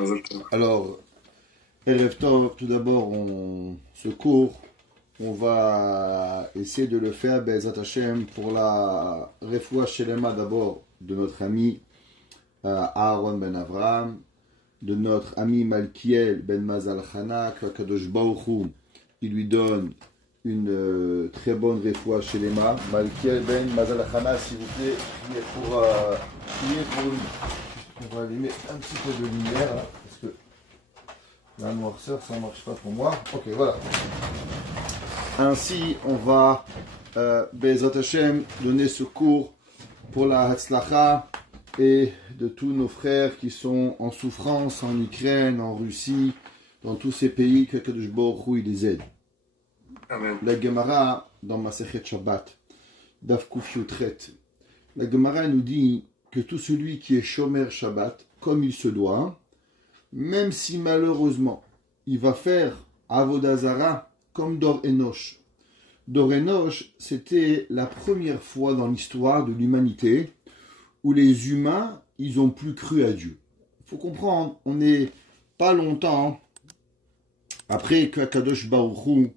Exactement. Alors, Erev Tov, tout d'abord, ce cours, on va essayer de le faire, Be'ezrat Hashem, pour la Refoua Shelema d'abord de notre ami Aaron Ben Avraham, de notre ami Malkiel Ben Mazal Chana, que Kadosh Baruch Hu, il lui donne une très bonne Refoua Shelema. Malkiel Ben Mazal Chana, s'il vous plaît, priez pour lui. On va allumer un petit peu de lumière, là, parce que la noirceur, ça ne marche pas pour moi. Ok, voilà. Ainsi, on va, Be'ezrat Hashem, donner ce cours pour la Hatzlacha et de tous nos frères qui sont en souffrance en Ukraine, en Russie, dans tous ces pays que Kadosh Baruch Hu, il les aide. Amen. La Gemara, dans Masechet Shabbat, Daf Kuf Yotret, la Gemara nous dit que tout celui qui est Shomer Shabbat, comme il se doit, même si malheureusement il va faire Avodah Zara comme Dor Enosh. Dor Enosh, c'était la première fois dans l'histoire de l'humanité où les humains, ils ont plus cru à Dieu. Il faut comprendre, on n'est pas longtemps après que Kadosh Baruch Hu,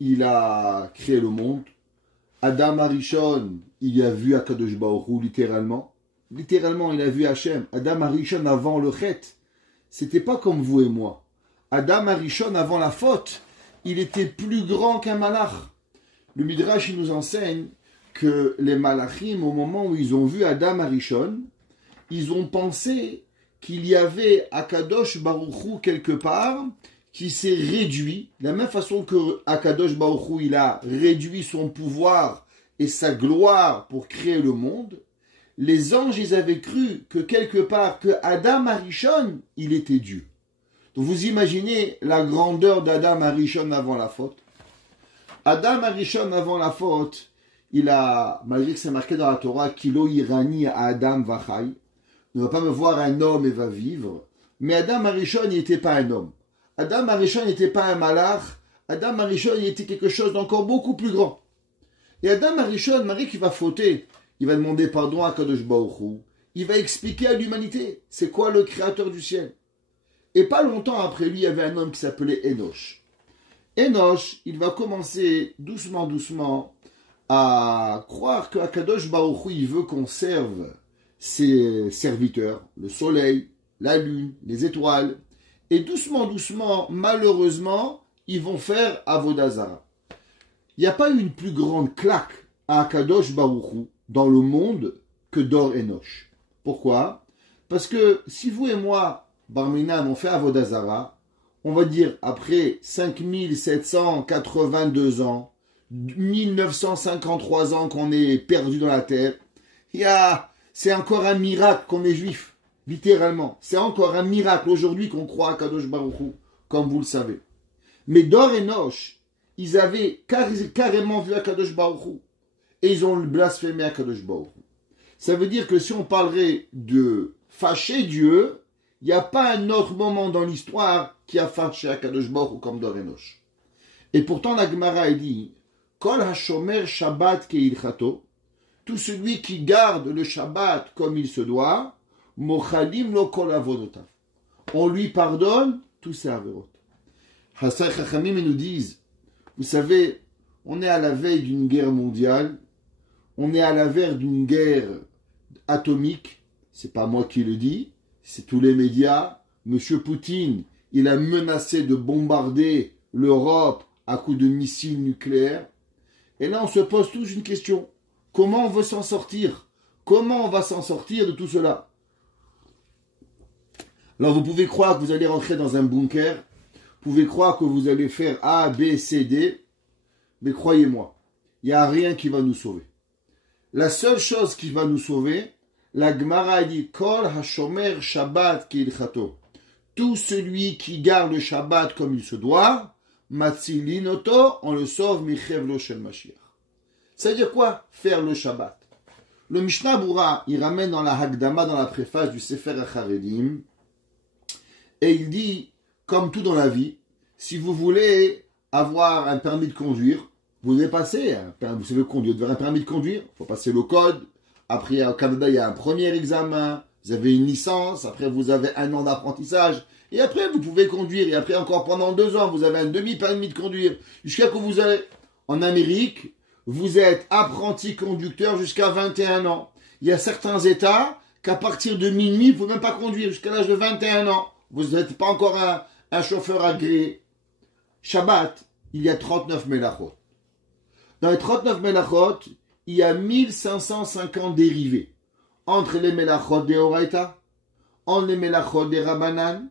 il a créé le monde. Adam Arishon, il a vu Kadosh Baruch Hu littéralement. Littéralement, il a vu Hachem. Adam Arishon avant le Chet, c'était pas comme vous et moi. Adam Arishon avant la faute, il était plus grand qu'un malach. Le Midrash il nous enseigne que les malachim, au moment où ils ont vu Adam Arishon, ils ont pensé qu'il y avait Akadosh Baruch Hu quelque part qui s'est réduit, de la même façon que Akadosh Baruch Hu, il a réduit son pouvoir et sa gloire pour créer le monde. Les anges, ils avaient cru que quelque part, que Adam Arishon, il était Dieu. Donc vous imaginez la grandeur d'Adam Arishon avant la faute. Adam Arishon avant la faute, il a, malgré que c'est marqué dans la Torah, Kilo Irani à Adam Vachai, ne va pas me voir un homme et va vivre, mais Adam Arishon, il n'était pas un homme. Adam Arishon n'était pas un malach, Adam Arishon, il était quelque chose d'encore beaucoup plus grand. Et Adam Arishon, malgré qu'il va fauter, il va demander pardon à Kadosh Baruch Hu, il va expliquer à l'humanité, c'est quoi le créateur du ciel. Et pas longtemps après lui, il y avait un homme qui s'appelait Enoch. Enoch, il va commencer doucement à croire que Kadosh Baruch Hu, il veut qu'on serve ses serviteurs, le soleil, la lune, les étoiles. Et doucement, malheureusement, ils vont faire Avodah Zara. Il n'y a pas eu une plus grande claque à Kadosh Baruch Hu dans le monde que Dor Enoch. Pourquoi? Parce que si vous et moi, Barminan, on fait Avodah Zara, on va dire après 5782 ans, 1953 ans qu'on est perdu dans la terre, c'est encore un miracle qu'on est juif, littéralement. C'est encore un miracle aujourd'hui qu'on croit à Kadosh Baruch Hu, comme vous le savez. Mais Dor Enoch, ils avaient carrément vu à Kadosh Baruch Hu. Et ils ont blasphémé à Kadosh Baruch Hu. Ça veut dire que si on parlerait de fâcher Dieu, il n'y a pas un autre moment dans l'histoire qui a fâché à Kadosh Baruch Hu comme Dor Enoch. Et pourtant la Gemara dit Kol hashomer Shabbat keilchato, tout celui qui garde le Shabbat comme il se doit, mochalim lo kol avodotav. On lui pardonne tous ses averot. Hassai Chachamim nous disent, vous savez, on est à la veille d'une guerre mondiale. On est à la veille d'une guerre atomique, c'est pas moi qui le dis, c'est tous les médias. Monsieur Poutine, il a menacé de bombarder l'Europe à coups de missiles nucléaires. Et là, on se pose tous une question. Comment on veut s'en sortir? Comment on va s'en sortir de tout cela? Alors, vous pouvez croire que vous allez rentrer dans un bunker, vous pouvez croire que vous allez faire A, B, C, D, mais croyez-moi, il n'y a rien qui va nous sauver. La seule chose qui va nous sauver, la Gemara dit Kol hashomer Shabbat keilchato. Tout celui qui garde le Shabbat comme il se doit, matzilinoto, on le sauve michevlo shel Mashiach. Ça veut dire quoi? Faire le Shabbat. Le Mishnah Bura, il ramène dans la Hagdama, dans la préface du Sefer HaCharedim, et il dit, comme tout dans la vie, si vous voulez avoir un permis de conduire, vous devez passer, vous savez conduire, vous devez avoir un permis de conduire, il faut passer le code. Après, au Canada, il y a un premier examen, vous avez une licence, après vous avez un an d'apprentissage, Et après, vous pouvez conduire. Et après, encore pendant 2 ans, vous avez un demi-permis de conduire. Jusqu'à que vous allez en Amérique, vous êtes apprenti conducteur jusqu'à 21 ans. Il y a certains États qu'à partir de minuit, vous ne pouvez même pas conduire jusqu'à l'âge de 21 ans. Vous n'êtes pas encore un chauffeur agréé. Shabbat, il y a 39 melachot. Dans les 39 melachot, il y a 1550 dérivés. Entre les melachot des Horaïta, entre les melachot des Rabbanan,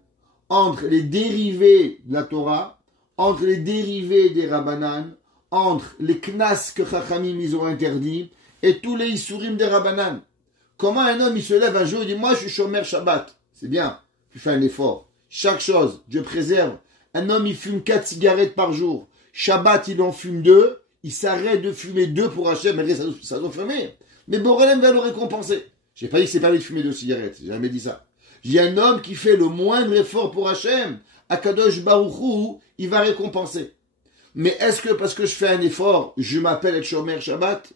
entre les dérivés de la Torah, entre les dérivés des Rabbanan, entre les knas que Chachamim ils ont interdits, et tous les isurim des Rabbanan. Comment un homme il se lève un jour et dit moi je suis shomer Shabbat. C'est bien, tu fais un effort. Chaque chose, Dieu préserve. Un homme il fume 4 cigarettes par jour. Shabbat il en fume 2. Il s'arrête de fumer 2 pour Hachem, malgré ça doit fumer. Mais Borelem va le récompenser. J'ai pas dit que c'est pas lui de fumer 2 cigarettes. J'ai jamais dit ça. J'ai un homme qui fait le moindre effort pour Hachem. Akadosh Baruch Hu, il va récompenser. Mais est-ce que parce que je fais un effort, je m'appelle être shomer Shabbat?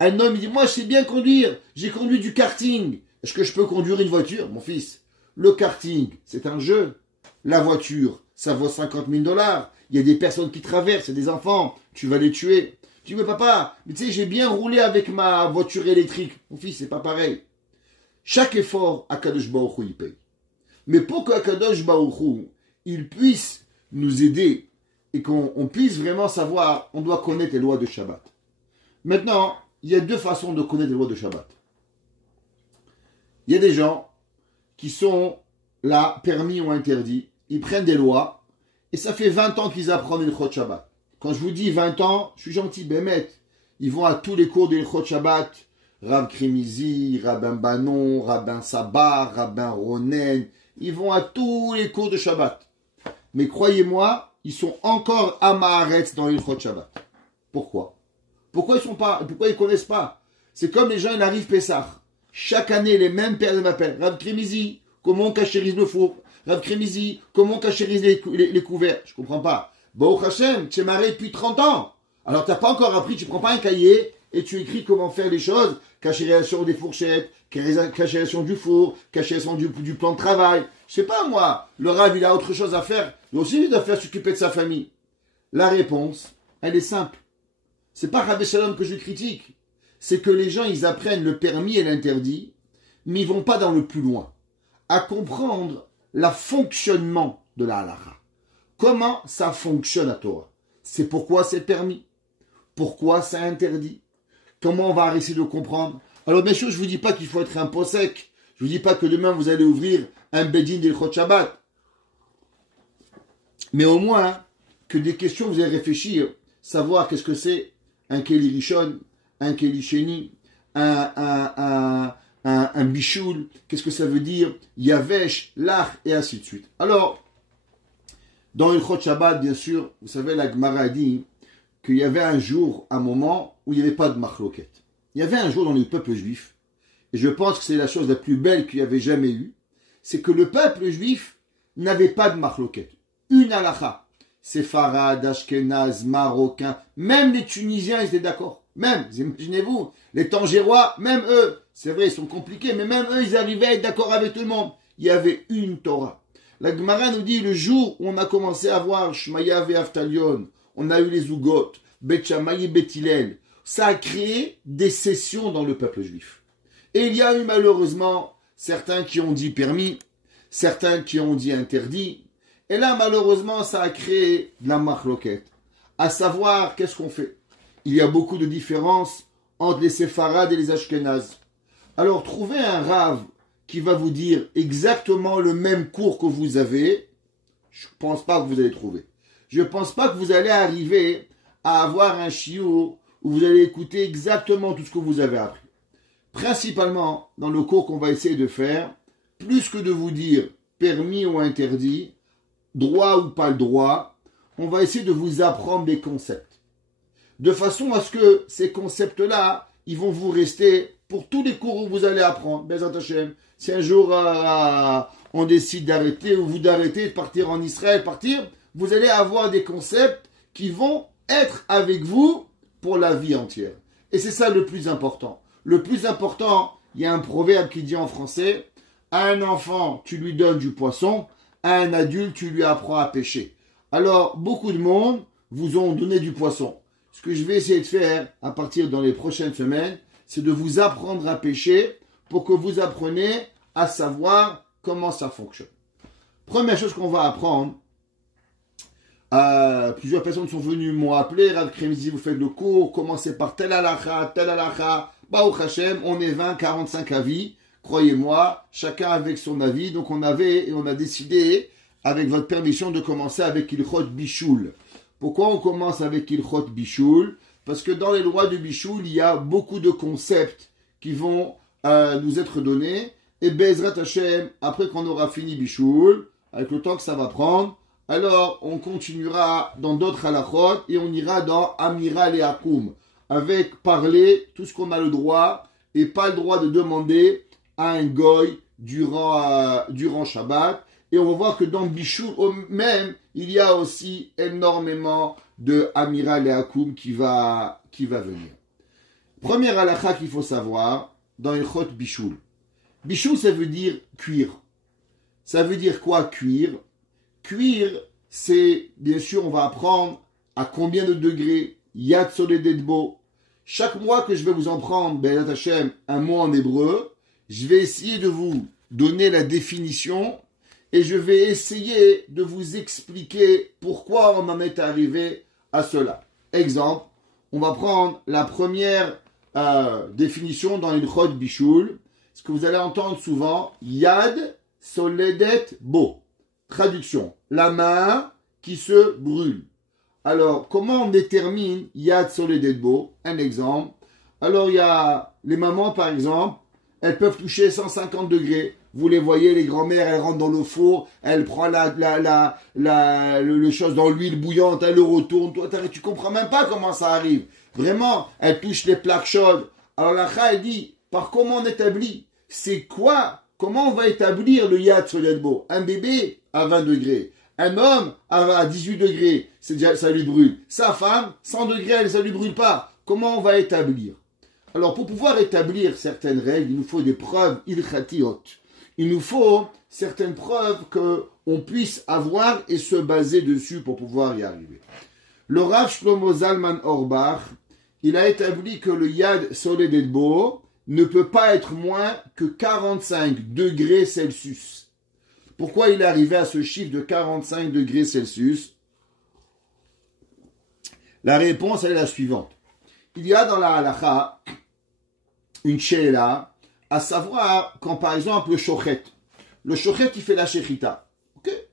Un homme, il dit, moi, je sais bien conduire. J'ai conduit du karting. Est-ce que je peux conduire une voiture, mon fils? Le karting, c'est un jeu. La voiture, ça vaut 50 000 $. Il y a des personnes qui traversent, c'est des enfants. Tu vas les tuer. Tu dis, mais papa, mais tu sais, j'ai bien roulé avec ma voiture électrique. Mon fils, c'est pas pareil. Chaque effort, Akadosh Baruch Hu, il paye. Mais pour qu'Akadosh Baruch Hu, il puisse nous aider et qu'on puisse vraiment savoir, on doit connaître les lois de Shabbat. Maintenant, il y a 2 façons de connaître les lois de Shabbat. Il y a des gens qui sont là, permis ou interdits. Ils prennent des lois et ça fait 20 ans qu'ils apprennent l'Ilchot Shabbat. Quand je vous dis 20 ans, je suis gentil, bémet. Ils vont à tous les cours de l'Ilchot Shabbat. Rav Krimizi, Rabbin Banon, Rabbin Sabar, Rabbin Ronen. Ils vont à tous les cours de Shabbat. Mais croyez-moi, ils sont encore à Maaretz dans l'Ilchot Shabbat. Pourquoi? Pourquoi ils connaissent pas? C'est comme les gens, ils arrivent Pessah. Chaque année, les mêmes pères m'appellent. Rav Krimizi, comment on cachérise le four? Rav Krimizi, comment on cachérise les couverts? Je comprends pas. Baruch Hashem, tu es marié depuis 30 ans. Alors t'as pas encore appris, tu prends pas un cahier et tu écris comment faire les choses. Cachérisation des fourchettes, cachérisation du four, cachérisation du plan de travail. Je sais pas moi, le Rav il a autre chose à faire. Lui aussi il doit faire s'occuper de sa famille. La réponse, elle est simple. C'est pas Rabbi Shalom que je critique. C'est que les gens, ils apprennent le permis et l'interdit, mais ils vont pas dans le plus loin. À comprendre le fonctionnement de la halakha. Comment ça fonctionne à Torah? C'est pourquoi c'est permis. Pourquoi c'est interdit? Comment on va essayer de comprendre? Alors bien sûr, je vous dis pas qu'il faut être un posek. Je vous dis pas que demain vous allez ouvrir un bedin d'Ilchot Shabbat. Mais au moins, que des questions vous allez réfléchir, savoir qu'est-ce que c'est un Keli Rishon, un Keli Sheni, un Bichoul, qu'est-ce que ça veut dire, Yavesh, Lach, et ainsi de suite. Alors, dans Ilchot Shabbat, bien sûr, vous savez, la Gemara a dit qu'il y avait un jour, un moment, où il n'y avait pas de machloket. Il y avait un jour dans le peuple juif, et je pense que c'est la chose la plus belle qu'il y avait jamais eu, c'est que le peuple juif n'avait pas de machloket. Une halakha. Séfarades, Ashkenaz, Marocains, même les Tunisiens, ils étaient d'accord. Même, imaginez-vous, les Tangérois, même eux, c'est vrai, ils sont compliqués, mais même eux, ils arrivaient à être d'accord avec tout le monde. Il y avait une Torah. La Gemara nous dit, le jour où on a commencé à voir Shmaya et Aftalion, on a eu les Zougot, Bet Shammai et Bet Hillel, ça a créé des sessions dans le peuple juif. Et il y a eu malheureusement certains qui ont dit permis, certains qui ont dit interdit. Et là, malheureusement, ça a créé de la machloket. À savoir, qu'est-ce qu'on fait? Il y a beaucoup de différences entre les séfarades et les ashkénazes. Alors, trouvez un rave qui va vous dire exactement le même cours que vous avez. Je ne pense pas que vous allez trouver. Je ne pense pas que vous allez arriver à avoir un shiur où vous allez écouter exactement tout ce que vous avez appris. Principalement, dans le cours qu'on va essayer de faire, plus que de vous dire permis ou interdit, droit ou pas le droit, on va essayer de vous apprendre des concepts. De façon à ce que ces concepts-là, ils vont vous rester pour tous les cours où vous allez apprendre. Bezat Hashem. Si un jour on décide d'arrêter ou vous d'arrêter de partir en Israël, vous allez avoir des concepts qui vont être avec vous pour la vie entière. Et c'est ça le plus important. Le plus important, il y a un proverbe qui dit en français, à un enfant, tu lui donnes du poisson, à un adulte, tu lui apprends à pêcher. Alors, beaucoup de monde vous ont donné du poisson. Ce que je vais essayer de faire à partir dans les prochaines semaines, c'est de vous apprendre à pêcher pour que vous appreniez à savoir comment ça fonctionne. Première chose qu'on va apprendre, plusieurs personnes sont venues m'ont appelé, Rav Kremzi, vous faites le cours, commencez par tel halakha, Baruch Hashem, on est 20, 45 avis, croyez-moi, chacun avec son avis, donc on a décidé, avec votre permission, de commencer avec Ilchot Bishul. Pourquoi on commence avec Ilchot Bishul? Parce que dans les lois du Bishul, il y a beaucoup de concepts qui vont nous être donnés, et Bezrat Hashem, après qu'on aura fini Bishul, avec le temps que ça va prendre, alors on continuera dans d'autres halachot et on ira dans Amiral et Akum, avec parler tout ce qu'on a le droit et pas le droit de demander à un goy durant Shabbat. Et on va voir que dans Bishul même, il y a aussi énormément de Amiral et Akum qui va venir. Première halakha qu'il faut savoir dans Ilchot Bishul. Bishul, ça veut dire cuire. Ça veut dire quoi, cuire? Cuire, c'est, bien sûr, on va apprendre à combien de degrés, Yad Solededbo. Chaque mois que je vais vous en prendre, Be'ezrat Hashem, un mot en hébreu, je vais essayer de vous donner la définition et je vais essayer de vous expliquer pourquoi on en est arrivé à cela. Exemple, on va prendre la première définition dans Ilchot Bishul, ce que vous allez entendre souvent, Yad Soledet Bo. Traduction, la main qui se brûle. Alors, comment on détermine Yad Soledet Bo? Un exemple. Alors, il y a les mamans, par exemple, elles peuvent toucher 150 degrés. Vous les voyez, les grand-mères, elles rentrent dans le four, elles prennent le chose dans l'huile bouillante, elles le retournent. Toi, tu comprends même pas comment ça arrive. Vraiment, elles touchent les plaques chaudes. Alors, la Kha, elle dit, par comment on établit? C'est quoi? Comment on va établir le Yad Soledet Bo? Un bébé à 20 degrés. Un homme à 18 degrés, c'est déjà, ça lui brûle. Sa femme, 100 degrés, ça lui brûle pas. Comment on va établir? Alors, pour pouvoir établir certaines règles, il nous faut des preuves ilchatiot. Il nous faut certaines preuves qu'on puisse avoir et se baser dessus pour pouvoir y arriver. Le Rav Shlomo Zalman Auerbach, il a établi que le Yad Soledet Bo ne peut pas être moins que 45 degrés Celsius. Pourquoi il est arrivé à ce chiffre de 45 degrés Celsius? La réponse elle est la suivante. Il y a dans la halakha une she'ela, à savoir quand par exemple le shochet il fait la shechita. Okay.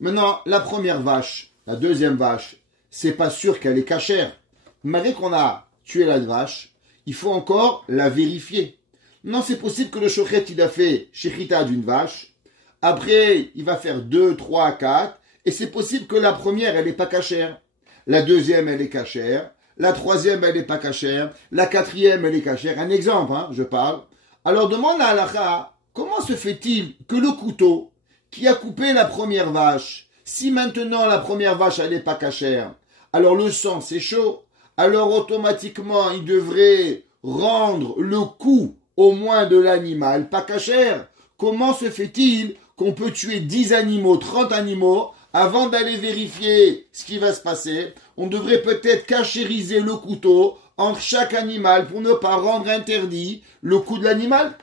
Maintenant, la première vache, la deuxième vache, c'est pas sûr qu'elle est cachère. Malgré qu'on a tué la vache, il faut encore la vérifier. Non, c'est possible que le shochet il a fait shechita d'une vache. Après, il va faire 2, 3, 4. Et c'est possible que la première, elle n'est pas cachère. La deuxième, elle est cachère. La troisième, elle n'est pas cachère. La quatrième, elle est cachère. Un exemple, je parle. Alors demande à halakha, comment se fait-il que le couteau qui a coupé la première vache, si maintenant la première vache, elle n'est pas cachère, alors le sang, c'est chaud. Alors automatiquement, il devrait rendre le cou au moins de l'animal pas cachère. Comment se fait-il qu'on peut tuer 10 animaux, 30 animaux, avant d'aller vérifier ce qui va se passer? On devrait peut-être cachériser le couteau entre chaque animal pour ne pas rendre interdit le cou de l'animal.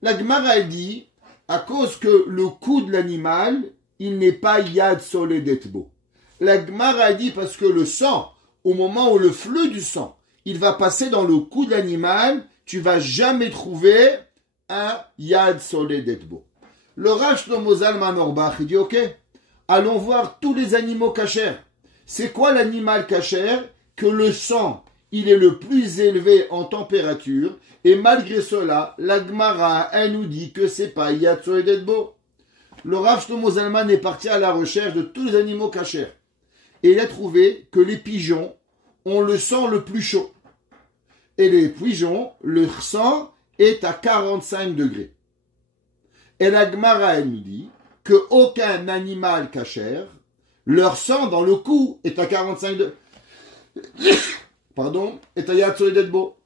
La Gemara elle dit, à cause que le cou de l'animal, il n'est pas Yad Soledet Bo. La Gemara dit parce que le sang, au moment où le flux du sang, il va passer dans le cou de l'animal, tu vas jamais trouver un Yad Soledet Bo. Le Rav Shlomo Zalman Auerbach, il dit, ok, allons voir tous les animaux cachers. C'est quoi l'animal cachère? Que le sang, il est le plus élevé en température, et malgré cela, la Gemara, elle nous dit que c'est pas Yad Soledet Bo. Le Rav Shlomo Zalman est parti à la recherche de tous les animaux cachers. Et il a trouvé que les pigeons ont le sang le plus chaud. Et les pigeons, leur sang est à 45 degrés. Et la Gemara, elle nous dit qu'aucun animal cachère, leur sang dans le cou est à 45 degrés. Est à Yad Soledet Bo.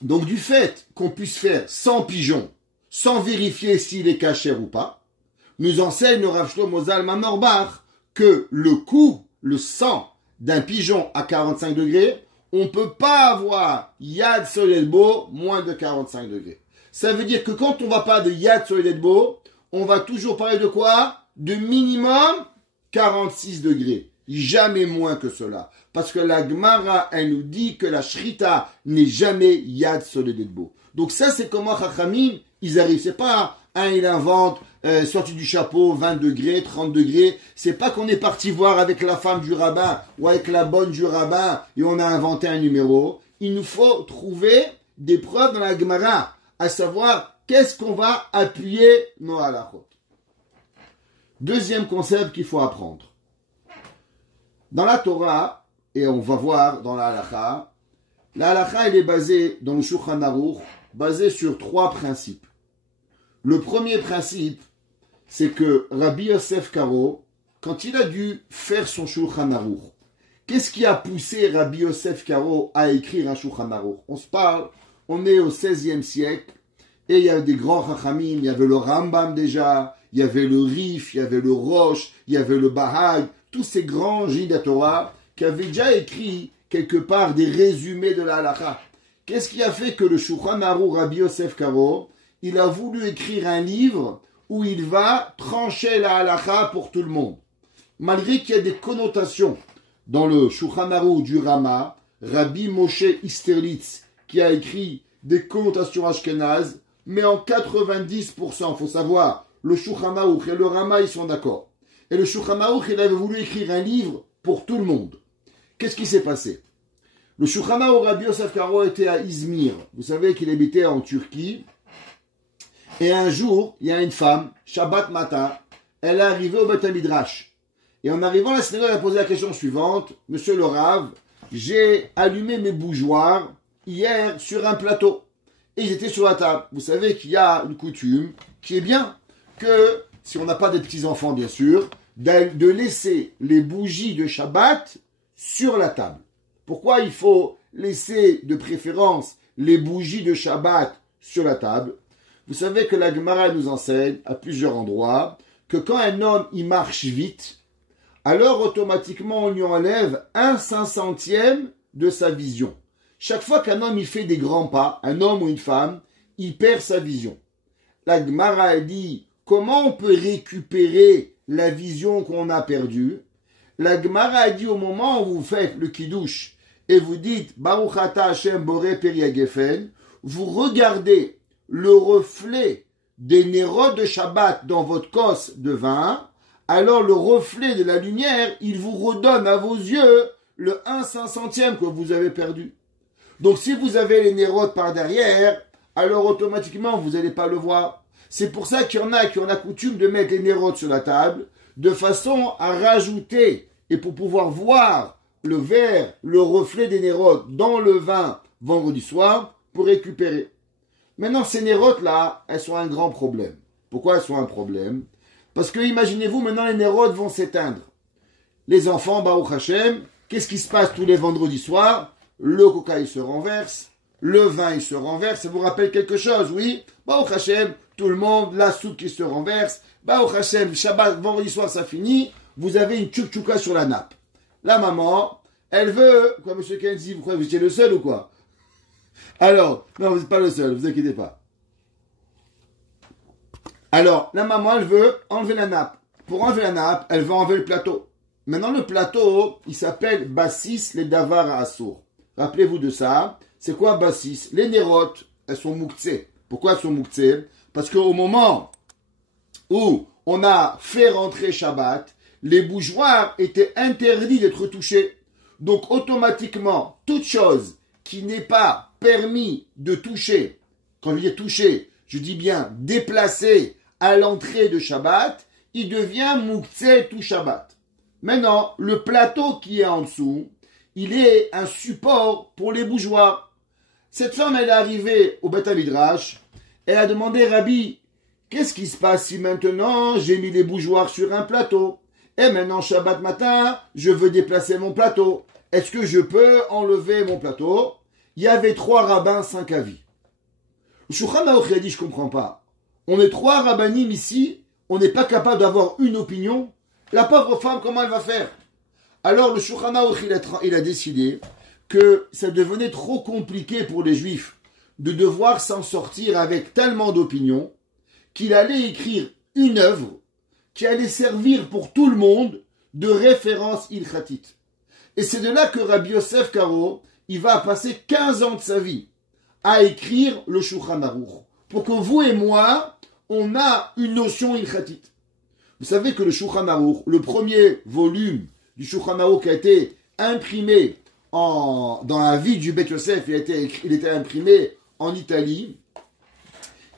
Donc du fait qu'on puisse faire 100 pigeons sans vérifier s'il est cachère ou pas, nous enseigne le Rav Shlomo Zalman Auerbach que le sang d'un pigeon à 45 degrés, on ne peut pas avoir Yad Soledbo moins de 45 degrés. Ça veut dire que quand on ne va pas de Yad Soledbo, on va toujours parler de quoi? De minimum 46 degrés. Jamais moins que cela. Parce que la Gemara, elle nous dit que la Shrita n'est jamais Yad Soledbo. Donc ça, c'est comment Chachamim, ils arrivent. C'est pas, il invente, sorti du chapeau, 20 degrés, 30 degrés. C'est pas qu'on est parti voir avec la femme du rabbin ou avec la bonne du rabbin et on a inventé un numéro. Il nous faut trouver des preuves dans la Gemara, à savoir qu'est-ce qu'on va appuyer nos halachot. Deuxième concept qu'il faut apprendre. Dans la Torah, et on va voir dans la halacha elle est basée dans le Shulchan Aruch, basée sur 3 principes. Le premier principe, c'est que Rabbi Yosef Karo, quand il a dû faire son Shulchan Aruch, qu'est-ce qui a poussé Rabbi Yosef Karo à écrire un Shulchan Aruch? On est au XVIe siècle, et il y a des grands Chachamim, il y avait le Rambam déjà, il y avait le Rif, il y avait le Rosh, il y avait le Bahag, tous ces grands génies de la Torah qui avaient déjà écrit quelque part des résumés de la halakha. Qu'est-ce qui a fait que le Shulchan Aruch Rabbi Yosef Karo, il a voulu écrire un livre où il va trancher la halakha pour tout le monde? Malgré qu'il y a des connotations dans le Shulchan Aruch du Rama, Rabbi Moshe Isterlitz, qui a écrit des connotations ashkénazes, mais en 90%, il faut savoir, le Shulchan Aruch et le Rama, ils sont d'accord. Et le Shulchan Aruch, il avait voulu écrire un livre pour tout le monde. Qu'est-ce qui s'est passé? Le Shulchan Aruch Rabbi Yosef Karo était à Izmir. Vous savez qu'il habitait en Turquie. Et un jour, il y a une femme, Shabbat matin, elle est arrivée au Beth Midrash. Et en arrivant à la synagogue, elle a posé la question suivante. Monsieur le Rav, j'ai allumé mes bougeoirs hier sur un plateau. Et ils étaient sur la table. Vous savez qu'il y a une coutume qui est bien, que si on n'a pas des petits-enfants, bien sûr, de laisser les bougies de Shabbat sur la table. Pourquoi il faut laisser de préférence les bougies de Shabbat sur la table? Vous savez que la Gemara nous enseigne à plusieurs endroits que quand un homme il marche vite, alors automatiquement on lui enlève 1/500e de sa vision. Chaque fois qu'un homme il fait des grands pas, un homme ou une femme, il perd sa vision. La Gemara dit comment on peut récupérer la vision qu'on a perdue? La Gemara dit au moment où vous faites le kiddush et vous dites Baruch Ata Hashem Boré Periagefen, vous regardez le reflet des nérodes de Shabbat dans votre cosse de vin, alors le reflet de la lumière, il vous redonne à vos yeux le 1/500e que vous avez perdu. Donc si vous avez les nérodes par derrière, alors automatiquement vous n'allez pas le voir. C'est pour ça qu'il y en a qui ont la coutume de mettre les nérodes sur la table, de façon à rajouter, et pour pouvoir voir le verre, le reflet des nérodes dans le vin vendredi soir, pour récupérer. Maintenant, ces nérodes-là, elles sont un grand problème. Pourquoi elles sont un problème? Parce que, imaginez-vous, maintenant les nérodes vont s'éteindre. Les enfants, Baruch Hashem, qu'est-ce qui se passe tous les vendredis soirs? Le coca, il se renverse, le vin, il se renverse. Ça vous rappelle quelque chose, oui? Baruch Hashem, tout le monde, la soupe qui se renverse. Baruch Hashem, Shabbat, vendredi soir, ça finit. Vous avez une tchouk-tchouka sur la nappe. La maman, elle veut, quoi, monsieur Kenzie, vous croyez que vous étiez le seul ou quoi? Alors, non, vous n'êtes pas le seul, vous inquiétez pas. Alors, la maman, elle veut enlever la nappe. Pour enlever la nappe, elle veut enlever le plateau. Maintenant, le plateau, il s'appelle Bassis les Davar à Assour. Rappelez-vous de ça. C'est quoi Bassis? Les nérotes, elles sont mouktsé. Pourquoi elles sont mouktsé? Parce qu'au moment où on a fait rentrer Shabbat, les bougeoirs étaient interdits d'être touchés. Donc, automatiquement, toute chose qui n'est pas permis de toucher, quand je dis toucher, je dis bien déplacer à l'entrée de Shabbat, il devient mouktsé tout Shabbat. Maintenant, le plateau qui est en dessous, il est un support pour les bougeoirs. Cette femme, elle est arrivée au Beth Midrash, elle a demandé, Rabbi, qu'est-ce qui se passe si maintenant j'ai mis les bougeoirs sur un plateau? Et maintenant, Shabbat matin, je veux déplacer mon plateau. Est-ce que je peux enlever mon plateau? Il y avait 3 rabbins, 5 avis. Le Shulchan Aruch a dit, je comprends pas. On est 3 rabbanim ici, on n'est pas capable d'avoir une opinion, la pauvre femme, comment elle va faire? Alors le Shulchan Aruch, il a décidé que ça devenait trop compliqué pour les Juifs de devoir s'en sortir avec tellement d'opinions qu'il allait écrire une œuvre qui allait servir pour tout le monde de référence ilkhatite. Et c'est de là que Rabbi Yosef Karo, il va passer 15 ans de sa vie à écrire le Shulchan Aruch. Pour que vous et moi, on a une notion ilkhatite. Vous savez que le Shulchan Aruch, le premier volume du Shulchan Aruch qui a été imprimé dans la vie du Beth Yosef, il était imprimé en Italie,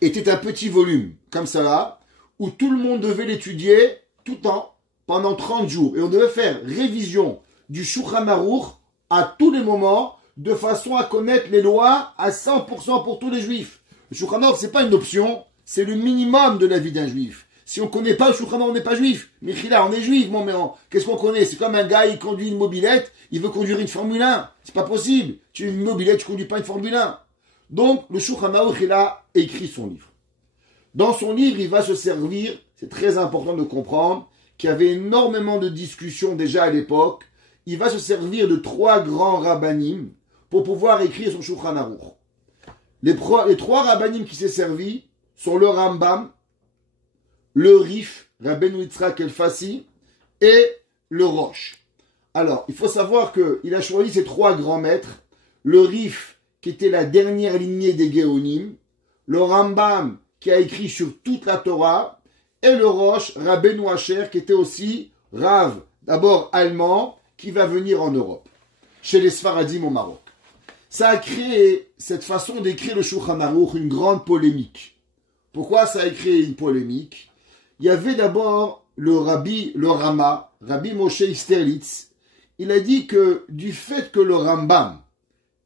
était un petit volume, comme ça là, où tout le monde devait l'étudier tout le temps, pendant 30 jours. Et on devait faire révision du Shulchan Aruch à tous les moments, de façon à connaître les lois à 100% pour tous les Juifs. Le Shulchan Aruch, c'est pas une option, c'est le minimum de la vie d'un Juif. Si on ne connaît pas le Shulchan Aruch, on n'est pas Juif. Mechila, on est Juif, bon, mais qu'est-ce qu'on connaît? C'est comme un gars, il conduit une mobilette, il veut conduire une Formule 1. C'est pas possible. Tu es une mobilette, tu ne conduis pas une Formule 1. Donc, le Shulchan Aruch, il a écrit son livre. Dans son livre, il va se servir, c'est très important de comprendre, qu'il y avait énormément de discussions déjà à l'époque. Il va se servir de 3 grands rabbanim pour pouvoir écrire son Shulchan Aruch. Les 3 rabbanim qui s'est servi sont le Rambam, le Rif, Rabbeinu Yitzhak El-Fassi, et le Rosh. Alors, il faut savoir qu'il a choisi ces 3 grands maîtres, le Rif, qui était la dernière lignée des Géonim, le Rambam, qui a écrit sur toute la Torah, et le Rosh, Rabbeinu Asher, qui était aussi Rav, d'abord allemand, qui va venir en Europe, chez les Sfaradim au Maroc. Ça a créé, cette façon d'écrire le Shulchan Aruch, une grande polémique. Pourquoi ça a créé une polémique? Il y avait d'abord le Rama, Rabbi Moshe Isterlitz. Il a dit que du fait que le Rambam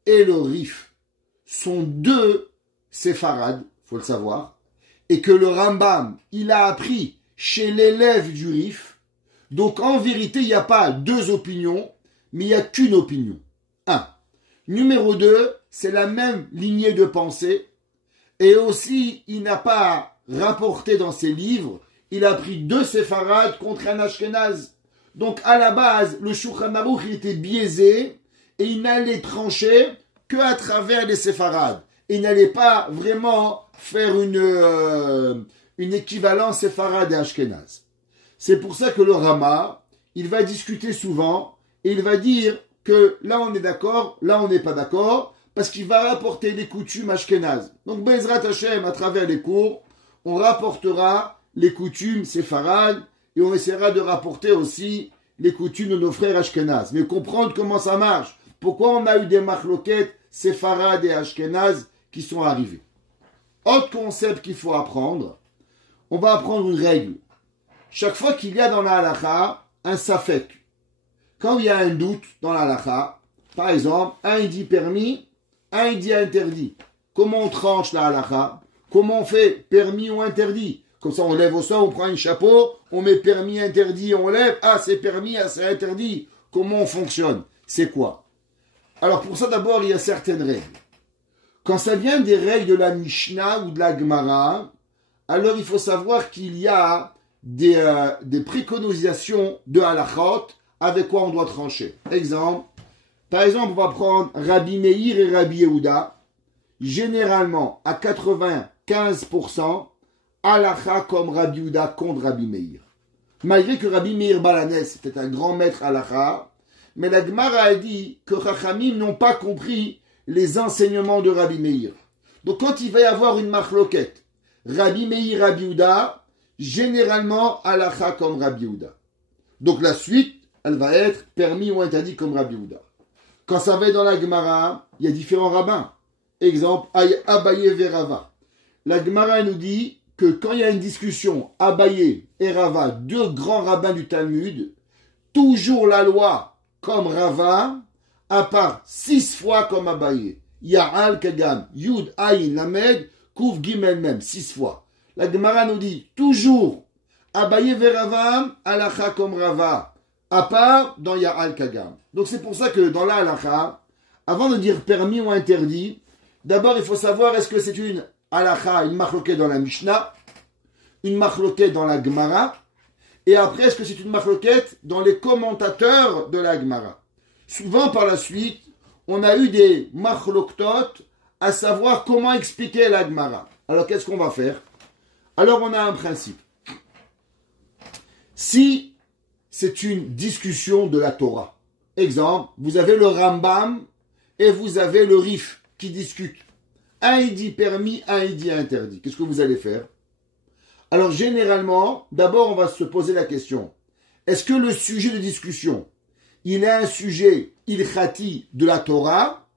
et le Rif sont 2 séfarades, faut le savoir, et que le Rambam, il a appris chez l'élève du Rif, donc en vérité, il n'y a pas 2 opinions, mais il n'y a qu'une opinion. 1. Numéro 2, c'est la même lignée de pensée, et aussi, il n'a pas rapporté dans ses livres, il a pris 2 séfarades contre un ashkénaze. Donc, à la base, le Shulchan Aruch, il était biaisé, et il n'allait trancher que à travers les séfarades. Et il n'allait pas vraiment faire une équivalence séfarade et ashkénaze. C'est pour ça que le Rama, il va discuter souvent, et il va dire que là on est d'accord, là on n'est pas d'accord, parce qu'il va rapporter les coutumes ashkénazes. Donc Bezrat Hashem, à travers les cours, on rapportera les coutumes séfarades, et on essaiera de rapporter aussi les coutumes de nos frères ashkénazes. Mais comprendre comment ça marche, pourquoi on a eu des machloquettes séfarades et ashkénazes qui sont arrivés. Autre concept qu'il faut apprendre, on va apprendre une règle. Chaque fois qu'il y a dans la halakha un safek, quand il y a un doute dans la halakha, par exemple, un il dit permis, un il dit interdit. Comment on tranche la halakha? Comment on fait permis ou interdit? Comme ça on lève au sol, on prend un chapeau, on met permis, interdit, on lève, ah c'est permis, ah c'est interdit. Comment on fonctionne? C'est quoi? Alors pour ça d'abord il y a certaines règles. Quand ça vient des règles de la Mishnah ou de la Gemara, alors il faut savoir qu'il y a des préconisations de halachot avec quoi on doit trancher. Par exemple, on va prendre Rabbi Meir et Rabbi Yehuda. Généralement, à 95%, halacha comme Rabbi Yehuda contre Rabbi Meir. Malgré que Rabbi Meir Balanès était un grand maître halacha, mais la Gemara a dit que Chachamim n'ont pas compris les enseignements de Rabbi Meir. Donc quand il va y avoir une machloquette, Rabbi Meir, Rabbi Yehuda, généralement halacha comme Rabbi Yehuda. Donc la suite, elle va être permis ou interdit comme Rabbi Yehuda. Quand ça va être dans la Gemara, il y a différents rabbins. Exemple, Abaye et Rava. La Gemara nous dit que quand il y a une discussion, Abaye et Rava, 2 grands rabbins du Talmud, toujours la loi comme Rava, à part 6 fois comme Abaye. Ya'al Kagam, Yud Ayin Lamed, Kouf Gimel Mem, 6 fois. La Gemara nous dit toujours Abaye Verava, halacha comme Rava, à part dans Ya'al Kagam. Donc c'est pour ça que dans la halacha, avant de dire permis ou interdit, d'abord il faut savoir est-ce que c'est une halacha, une machloquette dans la Mishnah, une machloquette dans la Gemara, et après, est-ce que c'est une machloquette dans les commentateurs de la Gemara? Souvent, par la suite, on a eu des machloktot à savoir comment expliquer la Gemara. Alors, qu'est-ce qu'on va faire? Alors, on a un principe. Si c'est une discussion de la Torah, exemple, vous avez le Rambam et vous avez le Rif qui discutent. Un, il dit permis, un, il dit interdit. Qu'est-ce que vous allez faire? Alors, généralement, d'abord, on va se poser la question. Est-ce que le sujet de discussion, il est un sujet ilchati de la Torah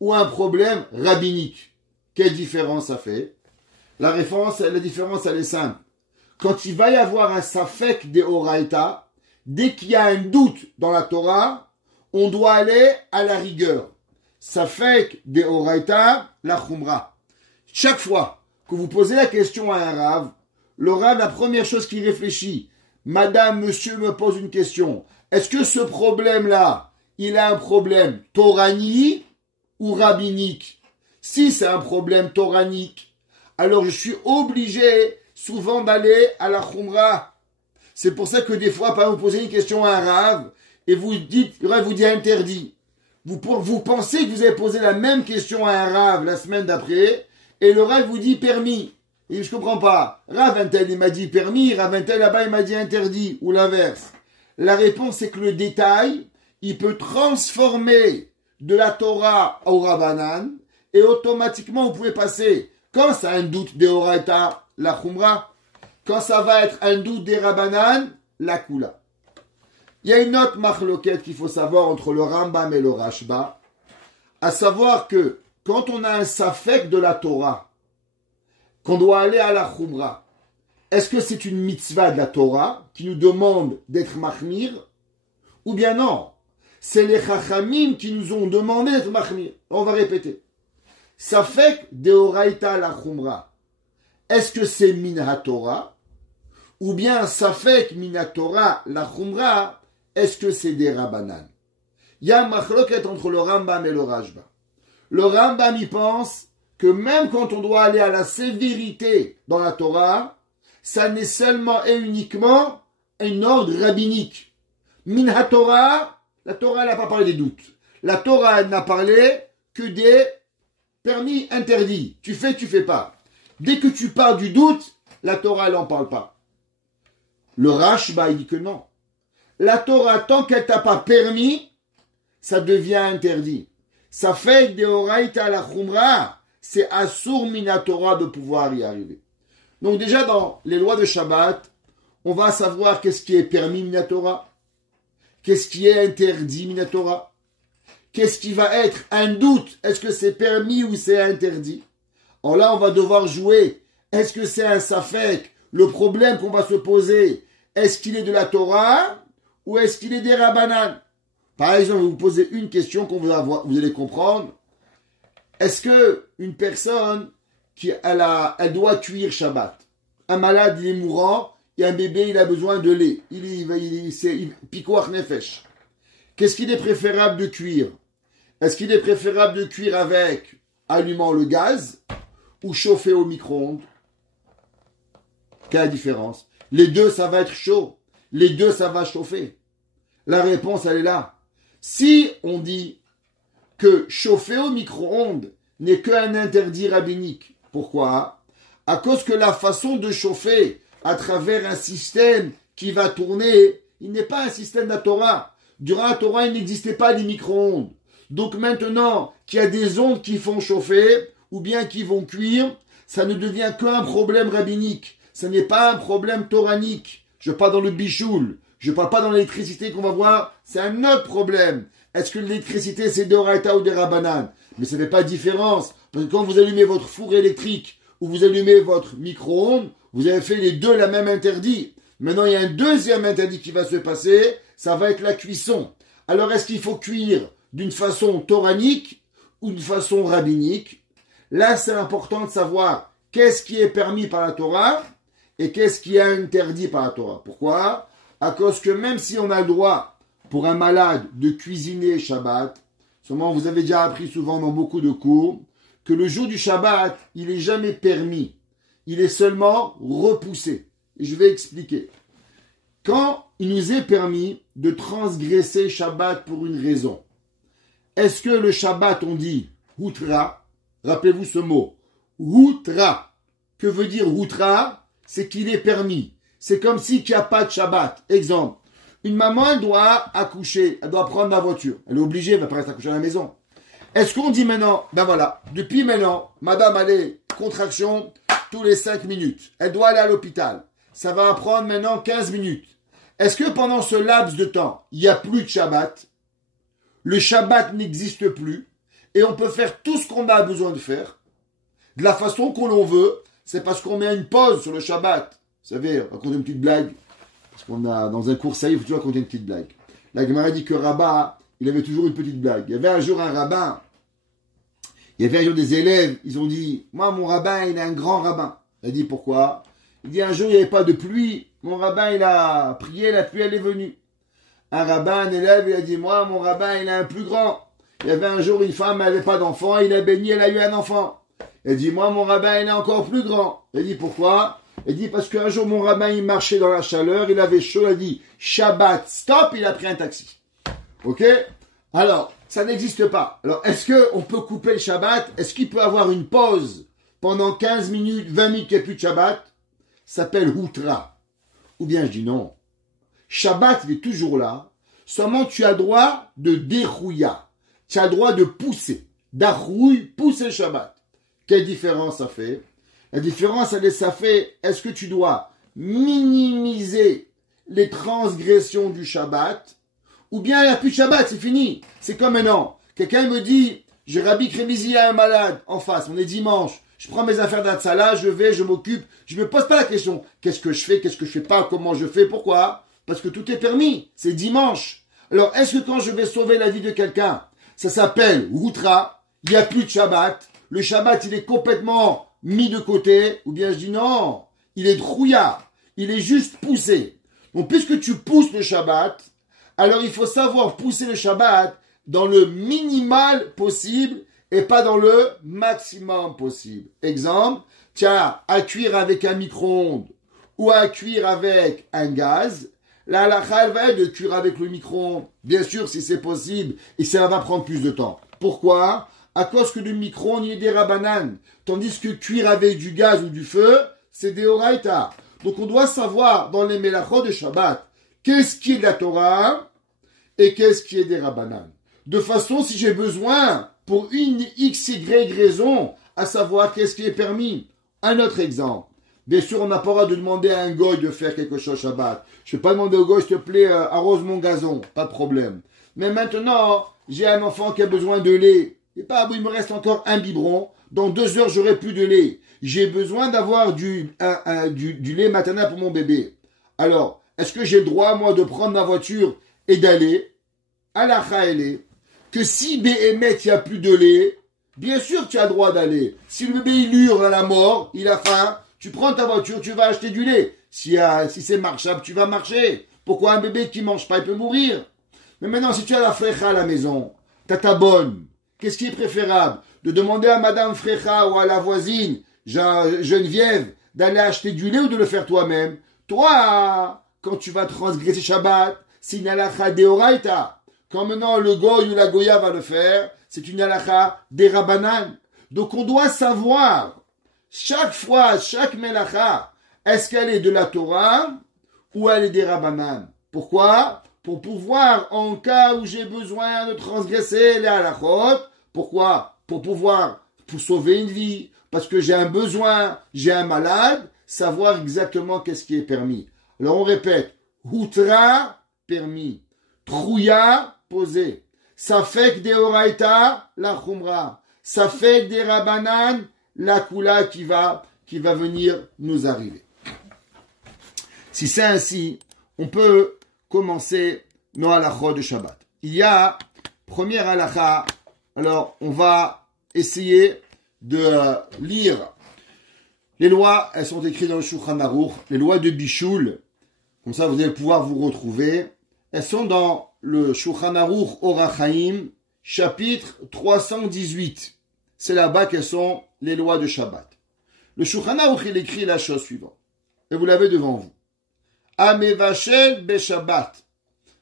ou un problème rabbinique? Quelle différence ça fait? La différence, elle est simple. Quand il va y avoir un safek de Oraita, dès qu'il y a un doute dans la Torah, on doit aller à la rigueur. Safek de Oraita, la Khumra. Chaque fois que vous posez la question à un Rav, le Rav, la première chose qu'il réfléchit, Madame, Monsieur me pose une question. Est-ce que ce problème-là, il a un problème torani ou rabbinique? Si c'est un problème toranique, alors je suis obligé souvent d'aller à la Khumra. C'est pour ça que des fois, par exemple, vous posez une question à un Rav et vous dites, le Rav vous dit interdit. Vous pensez que vous avez posé la même question à un Rav la semaine d'après et le Rav vous dit permis. Et je comprends pas. Rav Intel, il m'a dit permis, Rav Intel là-bas, il m'a dit interdit, ou l'inverse. La réponse, c'est que le détail, il peut transformer de la Torah au Rabbanan, et automatiquement, vous pouvez passer, quand c'est un doute de Horaïta, la Khumra, quand ça va être un doute des Rabbanan, la Kula. Il y a une autre machloquette qu'il faut savoir entre le Rambam et le Rashba, à savoir que, quand on a un safek de la Torah, qu'on doit aller à la Khumra, est-ce que c'est une mitzvah de la Torah qui nous demande d'être mahmir? Ou bien non? C'est les chachamim qui nous ont demandé d'être mahmir. On va répéter. Safek deoraita la Khumra. Est-ce que c'est min Torah? Ou bien Safek min Torah la Khumra, est-ce que c'est des Rabbanan? Il y a un machloket entre le Rambam et le Rashba. Le Rambam y pense que même quand on doit aller à la sévérité dans la Torah, ça n'est seulement et uniquement un ordre rabbinique. Min Torah, la Torah n'a pas parlé des doutes. La Torah n'a parlé que des permis interdits. Tu fais pas. Dès que tu parles du doute, la Torah n'en parle pas. Le Rashba, il dit que non. La Torah, tant qu'elle t'a pas permis, ça devient interdit. Ça fait de Oraïta la Khumra, c'est Asur Mina Torah de pouvoir y arriver. Donc déjà dans les lois de Shabbat, on va savoir qu'est-ce qui est permis Mina Torah, qu'est-ce qui est interdit Mina Torah, qu'est-ce qui va être un doute, est-ce que c'est permis ou c'est interdit. Alors là, on va devoir jouer, est-ce que c'est un safek, le problème qu'on va se poser, est-ce qu'il est de la Torah ou est-ce qu'il est des Rabbanan? Par exemple, je vais vous poser une question qu'on va avoir, vous allez comprendre. Est-ce que une personne elle doit cuire Shabbat? Un malade, il est mourant, et un bébé, il a besoin de lait. C'est pikoach nefesh. Qu'est-ce qu'il est préférable de cuire? Est-ce qu'il est préférable de cuire avec allumant le gaz ou chauffer au micro-ondes? Quelle différence? Les deux, ça va être chaud. Les deux, ça va chauffer. La réponse, elle est là. Si on dit que chauffer au micro-ondes n'est qu'un interdit rabbinique, pourquoi? À cause que la façon de chauffer à travers un système qui va tourner, il n'est pas un système de la Torah. Durant la Torah, il n'existait pas les micro-ondes. Donc maintenant qu'il y a des ondes qui font chauffer ou bien qui vont cuire, ça ne devient qu'un problème rabbinique. Ce n'est pas un problème toranique. Je ne parle pas dans le bichoul. Je ne parle pas dans l'électricité qu'on va voir. C'est un autre problème. Est-ce que l'électricité, c'est de Oraïta ou de Rabbanan? Mais ça ne fait pas de différence. Parce que quand vous allumez votre four électrique ou vous allumez votre micro-ondes, vous avez fait les deux la même interdit. Maintenant, il y a un deuxième interdit qui va se passer. Ça va être la cuisson. Alors, est-ce qu'il faut cuire d'une façon toranique ou d'une façon rabbinique? Là, c'est important de savoir qu'est-ce qui est permis par la Torah et qu'est-ce qui est interdit par la Torah. Pourquoi? À cause que même si on a le droit pour un malade de cuisiner Shabbat, seulement vous avez déjà appris souvent dans beaucoup de cours que le jour du Shabbat, il n'est jamais permis il est seulement repoussé. Et je vais expliquer. Quand il nous est permis de transgresser Shabbat pour une raison, est-ce que le Shabbat, on dit Hutra? Rappelez-vous ce mot. Hutra. Que veut dire Hutra? C'est qu'il est permis. C'est comme si il n'y a pas de Shabbat. Exemple. Une maman, elle doit accoucher. Elle doit prendre la voiture. Elle est obligée, elle va pas rester accoucher à la maison. Est-ce qu'on dit maintenant, ben voilà, depuis maintenant, madame, allez, contraction tous les 5 minutes. Elle doit aller à l'hôpital. Ça va prendre maintenant 15 minutes. Est-ce que pendant ce laps de temps, il n'y a plus de Shabbat? Le Shabbat n'existe plus. Et on peut faire tout ce qu'on a besoin de faire. De la façon qu'on l'on veut. C'est parce qu'on met une pause sur le Shabbat. Vous savez, raconter une petite blague. Parce qu'on a, dans un cours, ça y est, il faut toujours raconter une petite blague. La Gemara dit que Rabat, il avait toujours une petite blague. Il y avait un jour un rabbin. Il y avait un jour des élèves. Ils ont dit, moi, mon rabbin, il est un grand rabbin. Il a dit, pourquoi? Il dit, un jour, il n'y avait pas de pluie. Mon rabbin, il a prié, la pluie, elle est venue. Un rabbin, un élève, il a dit, moi, mon rabbin, il est un plus grand. Il y avait un jour, une femme, elle n'avait pas d'enfant. Il a béni, elle a eu un enfant. Il dit, moi, mon rabbin, il est encore plus grand. Il dit, pourquoi? Il dit, parce qu'un jour, mon rabbin, il marchait dans la chaleur, il avait chaud, il a dit, Shabbat, stop, il a pris un taxi. Ok? Alors, ça n'existe pas. Alors, est-ce qu'on peut couper le Shabbat? Est-ce qu'il peut avoir une pause pendant 15 minutes, 20 minutes qu'il n'y ait plus de Shabbat? Ça s'appelle Hutra. Ou bien je dis non. Shabbat, il est toujours là. Seulement, tu as droit de dérouilla. Tu as le droit de pousser. D'arrouille, pousser le Shabbat. Quelle différence ça fait? La différence, ça fait, est-ce que tu dois minimiser les transgressions du Shabbat, ou bien il n'y a plus de Shabbat, c'est fini. C'est comme maintenant. Quelqu'un me dit, j'ai Rabbi Kremizi un malade en face, on est dimanche, je prends mes affaires d'Atsala, je vais, je m'occupe, je ne me pose pas la question, qu'est-ce que je fais pas, comment je fais, pourquoi? Parce que tout est permis, c'est dimanche. Alors, est-ce que quand je vais sauver la vie de quelqu'un, ça s'appelle Hutra, il n'y a plus de Shabbat, le Shabbat, il est complètement mis de côté, ou bien je dis non, il est drouillard, il est juste poussé. Donc, puisque tu pousses le Shabbat, alors il faut savoir pousser le Shabbat dans le minimal possible et pas dans le maximum possible. Exemple, tiens, à cuire avec un micro-ondes ou à cuire avec un gaz, la halakha, elle va être de cuire avec le micro-ondes. Bien sûr, si c'est possible, et ça va prendre plus de temps. Pourquoi? À cause que le micro-ondes, il est des rabananes. Tandis que cuire avec du gaz ou du feu, c'est des oraïta. Donc on doit savoir dans les mélachot de Shabbat, qu'est-ce qui est de la Torah et qu'est-ce qui est des rabananes. De façon, si j'ai besoin, pour une XY raison, à savoir qu'est-ce qui est permis. Un autre exemple. Bien sûr, on n'a pas le droit de demander à un goy de faire quelque chose Shabbat. Je ne vais pas demander au goy, s'il te plaît, arrose mon gazon. Pas de problème. Mais maintenant, j'ai un enfant qui a besoin de lait. Et pas, il me reste encore un biberon. Dans 2 heures, j'aurai plus de lait. J'ai besoin d'avoir du lait maternel pour mon bébé. Alors, est-ce que j'ai le droit, moi, de prendre ma voiture et d'aller à la Khaélé, que si Béhémet, il n'y a plus de lait, bien sûr tu as le droit d'aller. Si le bébé, il hurle à la mort, il a faim, tu prends ta voiture, tu vas acheter du lait. Si c'est marchable, tu vas marcher. Pourquoi un bébé qui mange pas, il peut mourir? Mais maintenant, si tu as la frécha à la maison, t'as ta bonne, qu'est-ce qui est préférable? De demander à Madame Frécha ou à la voisine, Geneviève, d'aller acheter du lait ou de le faire toi-même? Toi, quand tu vas transgresser Shabbat, c'est une halakha deoraita. Quand maintenant le goy ou la goya va le faire, c'est une halakha des rabanan. Donc on doit savoir, chaque fois, chaque melacha, est-ce qu'elle est de la Torah ou elle est des rabanan? Pourquoi? Pour pouvoir, en cas où j'ai besoin de transgresser les halachot, pourquoi? Pour sauver une vie, parce que j'ai un besoin, j'ai un malade, savoir exactement qu'est-ce qui est permis. Alors on répète, Hutra, permis. Trouya, posé. Safek de Oraita, la Khumra. Safek des Rabanan, la Kula qui va venir nous arriver. Si c'est ainsi, on peut commencer nos halachot de Shabbat. Il y a, première halakha, alors on va essayer de lire. Les lois, elles sont écrites dans le Shulchan Aruch, les lois de Bichoul. Comme ça, vous allez pouvoir vous retrouver. Elles sont dans le Shulchan Aruch Orach Chaim, chapitre 318. C'est là-bas qu'elles sont les lois de Shabbat. Le Shulchan Aruch, il écrit la chose suivante. Et vous l'avez devant vous. Amevachel Beshabbat.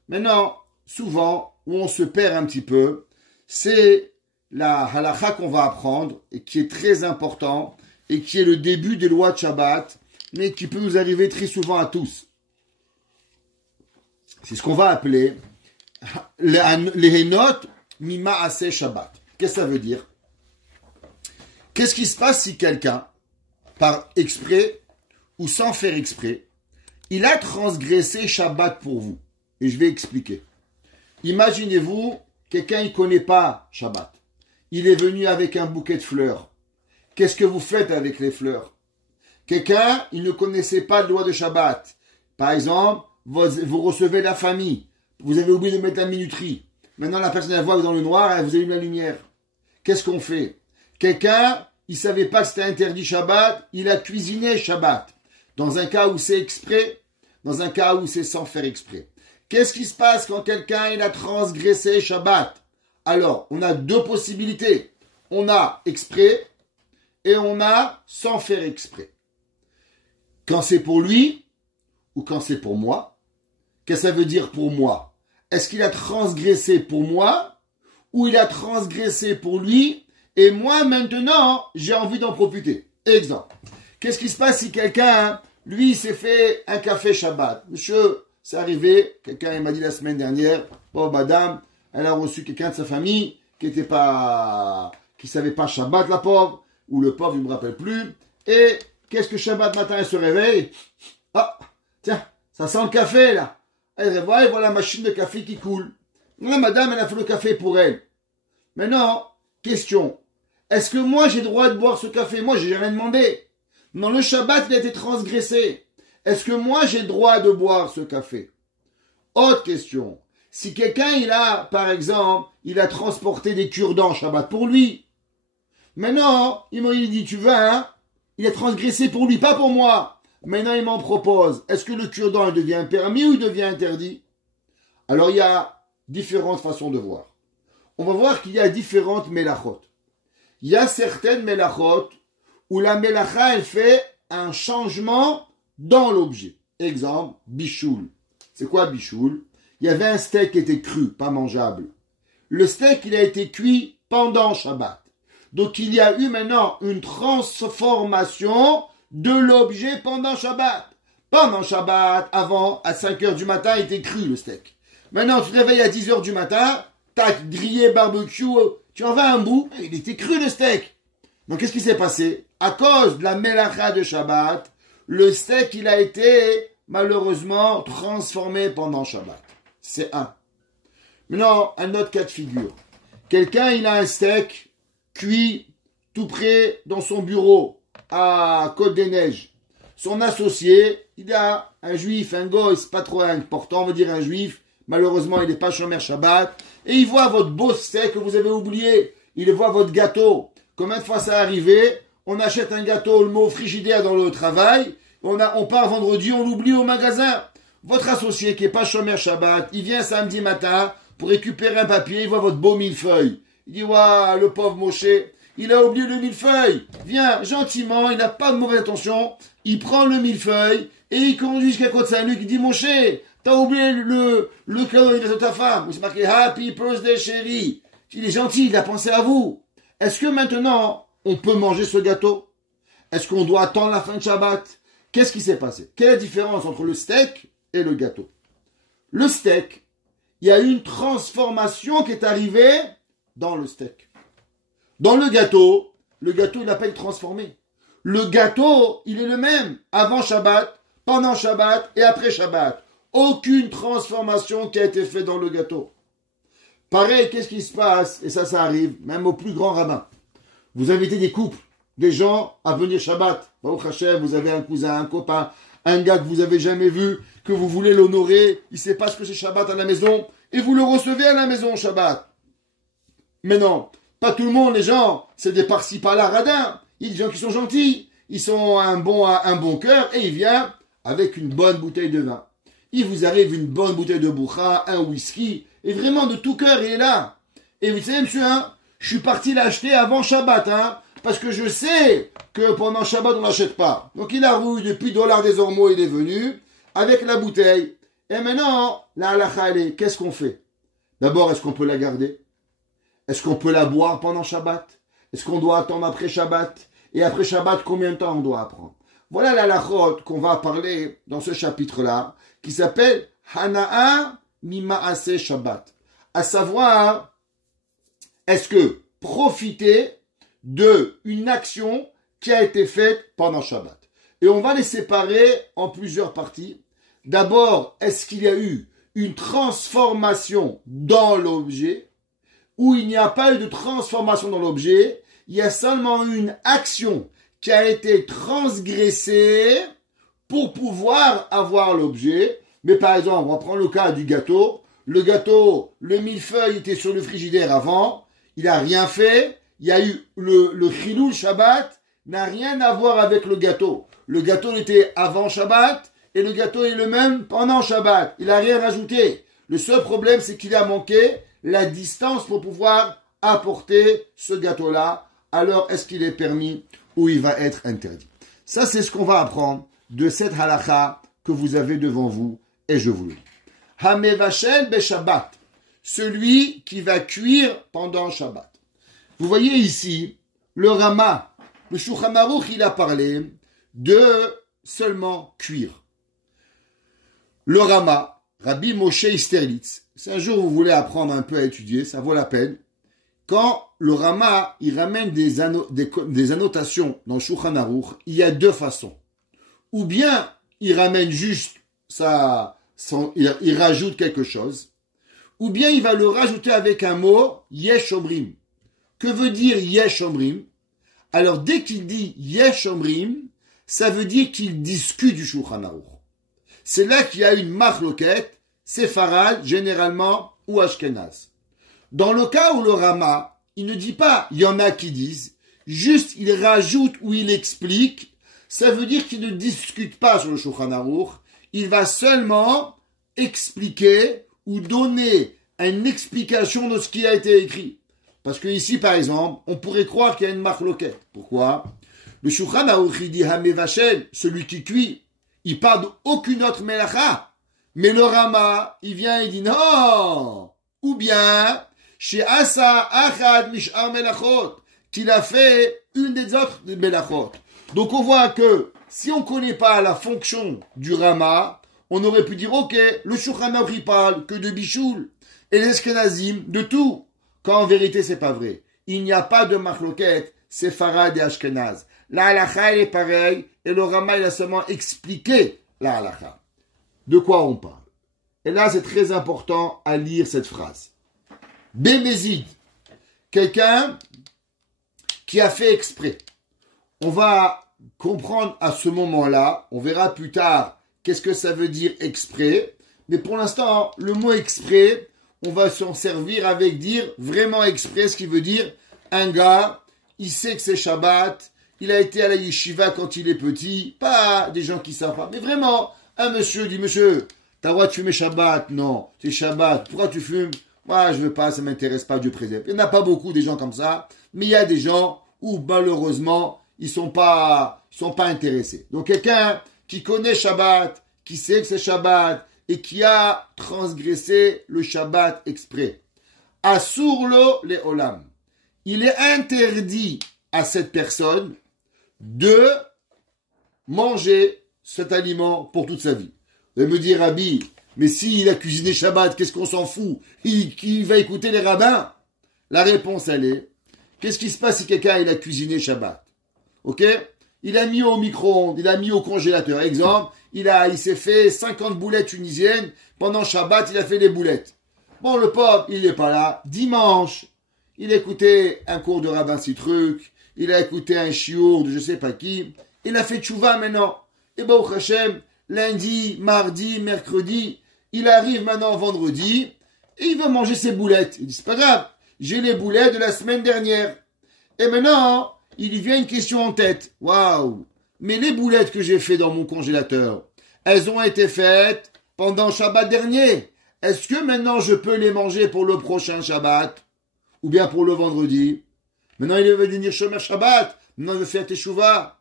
Maintenant, souvent, où on se perd un petit peu, c'est la halakha qu'on va apprendre et qui est très important et qui est le début des lois de Shabbat, mais qui peut nous arriver très souvent à tous. C'est ce qu'on va appeler les henot mima'aseh Shabbat. Qu'est-ce que ça veut dire? Qu'est-ce qui se passe si quelqu'un, par exprès ou sans faire exprès, il a transgressé Shabbat pour vous? Et je vais expliquer. Imaginez-vous, quelqu'un ne connaît pas Shabbat. Il est venu avec un bouquet de fleurs. Qu'est-ce que vous faites avec les fleurs? Quelqu'un, il ne connaissait pas la loi de Shabbat. Par exemple, vous recevez la famille. Vous avez oublié de mettre la minuterie. Maintenant, la personne elle voit dans le noir, elle vous allume la lumière. Qu'est-ce qu'on fait? Quelqu'un, il ne savait pas que c'était interdit Shabbat, il a cuisiné Shabbat. Dans un cas où c'est exprès, dans un cas où c'est sans faire exprès. Qu'est-ce qui se passe quand quelqu'un il a transgressé Shabbat? Alors, on a deux possibilités. On a exprès et on a sans faire exprès. Quand c'est pour lui ou quand c'est pour moi, qu'est-ce que ça veut dire pour moi? Est-ce qu'il a transgressé pour moi ou il a transgressé pour lui et moi maintenant j'ai envie d'en profiter? Exemple. Qu'est-ce qui se passe si quelqu'un, lui, s'est fait un café Shabbat? Monsieur, c'est arrivé, quelqu'un il m'a dit la semaine dernière, oh madame, elle a reçu quelqu'un de sa famille qui savait pas Shabbat, la pauvre, ou le pauvre, il ne me rappelle plus. Et qu'est-ce que Shabbat matin, elle se réveille? Ah, tiens, ça sent le café là. Elle voit la machine de café qui coule. La madame, elle a fait le café pour elle. Maintenant, question. Est-ce que moi j'ai le droit de boire ce café? Moi, j'ai rien demandé. Non, le Shabbat, il a été transgressé. Est-ce que moi j'ai le droit de boire ce café? Autre question. Si quelqu'un, il a, par exemple, il a transporté des cure-dents Shabbat pour lui. Maintenant, il m'a dit, tu veux, hein? Il a transgressé pour lui, pas pour moi. Maintenant, il m'en propose. Est-ce que le cure-dent, il devient permis ou il devient interdit? Alors, il y a différentes façons de voir. On va voir qu'il y a différentes mélachot. Il y a certaines mélachot où la mélacha, elle fait un changement dans l'objet. Exemple, bichoul. C'est quoi bichoul? Il y avait un steak qui était cru, pas mangeable. Le steak, il a été cuit pendant Shabbat. Donc, il y a eu maintenant une transformation de l'objet pendant Shabbat. Pendant Shabbat, avant, à 5 heures du matin, il était cru, le steak. Maintenant, tu te réveilles à 10 heures du matin, tac, grillé, barbecue, tu en vas un bout, il était cru, le steak. Donc, qu'est-ce qui s'est passé? À cause de la mélacha de Shabbat, le steak, il a été, malheureusement, transformé pendant Shabbat. C'est un. Maintenant, un autre cas de figure. Quelqu'un, il a un steak cuit tout près dans son bureau à Côte-des-Neiges. Son associé, il a un juif, un gosse, pas trop important, on va dire un juif. Malheureusement, il n'est pas shomer Shabbat. Et il voit votre beau steak que vous avez oublié. Il voit votre gâteau. Combien de fois ça est arrivé? On achète un gâteau, le mot frigidaire dans le travail. On part vendredi, on l'oublie au magasin. Votre associé qui n'est pas shomer Shabbat, il vient samedi matin pour récupérer un papier, il voit votre beau millefeuille. Il dit, waouh, le pauvre Moshe, il a oublié le millefeuille. Viens, gentiment, il n'a pas de mauvaise intention. Il prend le millefeuille et il conduit jusqu'à côté de Saint-Luc. Il dit, Moshe, t'as oublié le cadeau de ta femme. Où c'est marqué Happy Birthday, chérie. Il est gentil, il a pensé à vous. Est-ce que maintenant, on peut manger ce gâteau? Est-ce qu'on doit attendre la fin de Shabbat? Qu'est-ce qui s'est passé? Quelle est la différence entre le steak et le gâteau? Le steak, il y a eu une transformation qui est arrivée dans le steak. Dans le gâteau, il n'a pas été transformé. Le gâteau, il est le même avant Shabbat, pendant Shabbat et après Shabbat. Aucune transformation qui a été faite dans le gâteau. Pareil, qu'est-ce qui se passe? Et ça arrive, même au plus grand rabbin. Vous invitez des couples, des gens à venir Shabbat. Baruch Hashem, vous avez un cousin, un copain, un gars que vous avez jamais vu, que vous voulez l'honorer, il sait pas ce que c'est Shabbat à la maison, et vous le recevez à la maison Shabbat. Mais non, pas tout le monde, les gens, c'est des par-ci par-là radins. Il y a des gens qui sont gentils, ils sont un bon cœur, et il vient avec une bonne bouteille de vin. Il vous arrive une bonne bouteille de boucha, un whisky, et vraiment de tout cœur, il est là. Et vous savez, monsieur, hein, Je suis parti l'acheter avant Shabbat, hein, parce que je sais que pendant Shabbat, on n'achète pas. Donc il a roulé depuis $, des ormeaux, il est venu, avec la bouteille. Et maintenant, la halakha, qu'est-ce qu'on fait? D'abord, est-ce qu'on peut la garder? Est-ce qu'on peut la boire pendant Shabbat? Est-ce qu'on doit attendre après Shabbat? Et après Shabbat, combien de temps on doit apprendre? Voilà la halachot qu'on va parler dans ce chapitre-là, qui s'appelle Hana'a Mima'ase Shabbat. À savoir, est-ce que profiter de une action qui a été faite pendant Shabbat? Et on va les séparer en plusieurs parties. D'abord, est-ce qu'il y a eu une transformation dans l'objet, ou il n'y a pas eu de transformation dans l'objet, il y a seulement une action qui a été transgressée pour pouvoir avoir l'objet. Mais par exemple, on va prendre le cas du gâteau. Le gâteau, le millefeuille était sur le frigidaire avant, il n'a rien fait. Il y a eu le chilul Shabbat, n'a rien à voir avec le gâteau. Le gâteau était avant Shabbat et le gâteau est le même pendant Shabbat. Il n'a rien rajouté. Le seul problème, c'est qu'il a manqué la distance pour pouvoir apporter ce gâteau-là. Alors, est-ce qu'il est permis ou il va être interdit? Ça, c'est ce qu'on va apprendre de cette halakha que vous avez devant vous, et je vous le dis. Hamevashel be-Shabbat, celui qui va cuire pendant Shabbat. Vous voyez ici, le Rama, le Shulchan Aruch, il a parlé de seulement cuire. Le Rama, Rabbi Moshe Isterlitz, si un jour vous voulez apprendre un peu à étudier, ça vaut la peine. Quand le Rama, il ramène des annotations dans le Shulchan Aruch, il y a deux façons. Ou bien, il ramène juste il rajoute quelque chose. Ou bien, il va le rajouter avec un mot, Yesh Omrim. Que veut dire Yesh Omrim? Alors, dès qu'il dit Yesh Omrim, ça veut dire qu'il discute du Shulchan Aruch. C'est là qu'il y a une machloket, séfarade, généralement, ou ashkenaz. Dans le cas où le Rama, il ne dit pas, il y en a qui disent, juste il rajoute ou il explique, ça veut dire qu'il ne discute pas sur le Shulchan Aruch, il va seulement expliquer ou donner une explication de ce qui a été écrit. Parce que ici, par exemple, on pourrait croire qu'il y a une machloket. Pourquoi? Le Shulchan Aruch, il dit Hamevashel, celui qui cuit, il parle d'aucune autre melacha. Mais le Rama, il vient et dit non. Ou bien, chez Asa Achad Mish'ar Melachot, qu'il a fait une des autres melachot. Donc on voit que si on ne connaît pas la fonction du Rama, on aurait pu dire ok, le Shulchan Aruch parle que de Bichoul et les Ashkenazim de tout. Quand en vérité c'est pas vrai. Il n'y a pas de machloket, séfarade et ashkenaz. La halakha elle est pareille et le Rama il a seulement expliqué la halakha. De quoi on parle? Et là c'est très important à lire cette phrase. Bémézid, quelqu'un qui a fait exprès. On va comprendre à ce moment-là, on verra plus tard qu'est-ce que ça veut dire exprès, mais pour l'instant, le mot exprès, on va s'en servir avec dire vraiment exprès, ce qui veut dire un gars, il sait que c'est Shabbat, il a été à la yeshiva quand il est petit, pas des gens qui savent pas, mais vraiment, un monsieur dit, monsieur, t'as le droit de fumer Shabbat? Non, c'est Shabbat, pourquoi tu fumes? Moi, je veux pas, ça m'intéresse pas, Dieu préserve. Il n'y en a pas beaucoup des gens comme ça, mais il y a des gens où, malheureusement, ils sont pas intéressés. Donc, quelqu'un qui connaît Shabbat, qui sait que c'est Shabbat, et qui a transgressé le Shabbat exprès. Asurlo le olam. Il est interdit à cette personne de manger cet aliment pour toute sa vie. Vous allez me dire, Rabbi, mais s'il a cuisiné Shabbat, qu'est-ce qu'on s'en fout? Qui va écouter les rabbins? La réponse, elle est, qu'est-ce qui se passe si quelqu'un il a cuisiné Shabbat? Ok? Il a mis au micro-ondes, il a mis au congélateur. Exemple, il s'est fait 50 boulettes tunisiennes. Pendant Shabbat, il a fait des boulettes. Bon, le pauvre, il n'est pas là. Dimanche, il a écouté un cours de rabbin Citruc. Il a écouté un chiour de je sais pas qui. Il a fait tchouva maintenant. Et bon, Hachem, lundi, mardi, mercredi, il arrive maintenant vendredi. Et il veut manger ses boulettes. Il dit, c'est pas grave. J'ai les boulettes de la semaine dernière. Et maintenant, il lui vient une question en tête. Waouh! Mais les boulettes que j'ai fait dans mon congélateur, elles ont été faites pendant Shabbat dernier. Est-ce que maintenant je peux les manger pour le prochain Shabbat? ou bien pour le vendredi. Maintenant, il veut devenir Shomer Shabbat. Maintenant, il veut faire Teshuvah.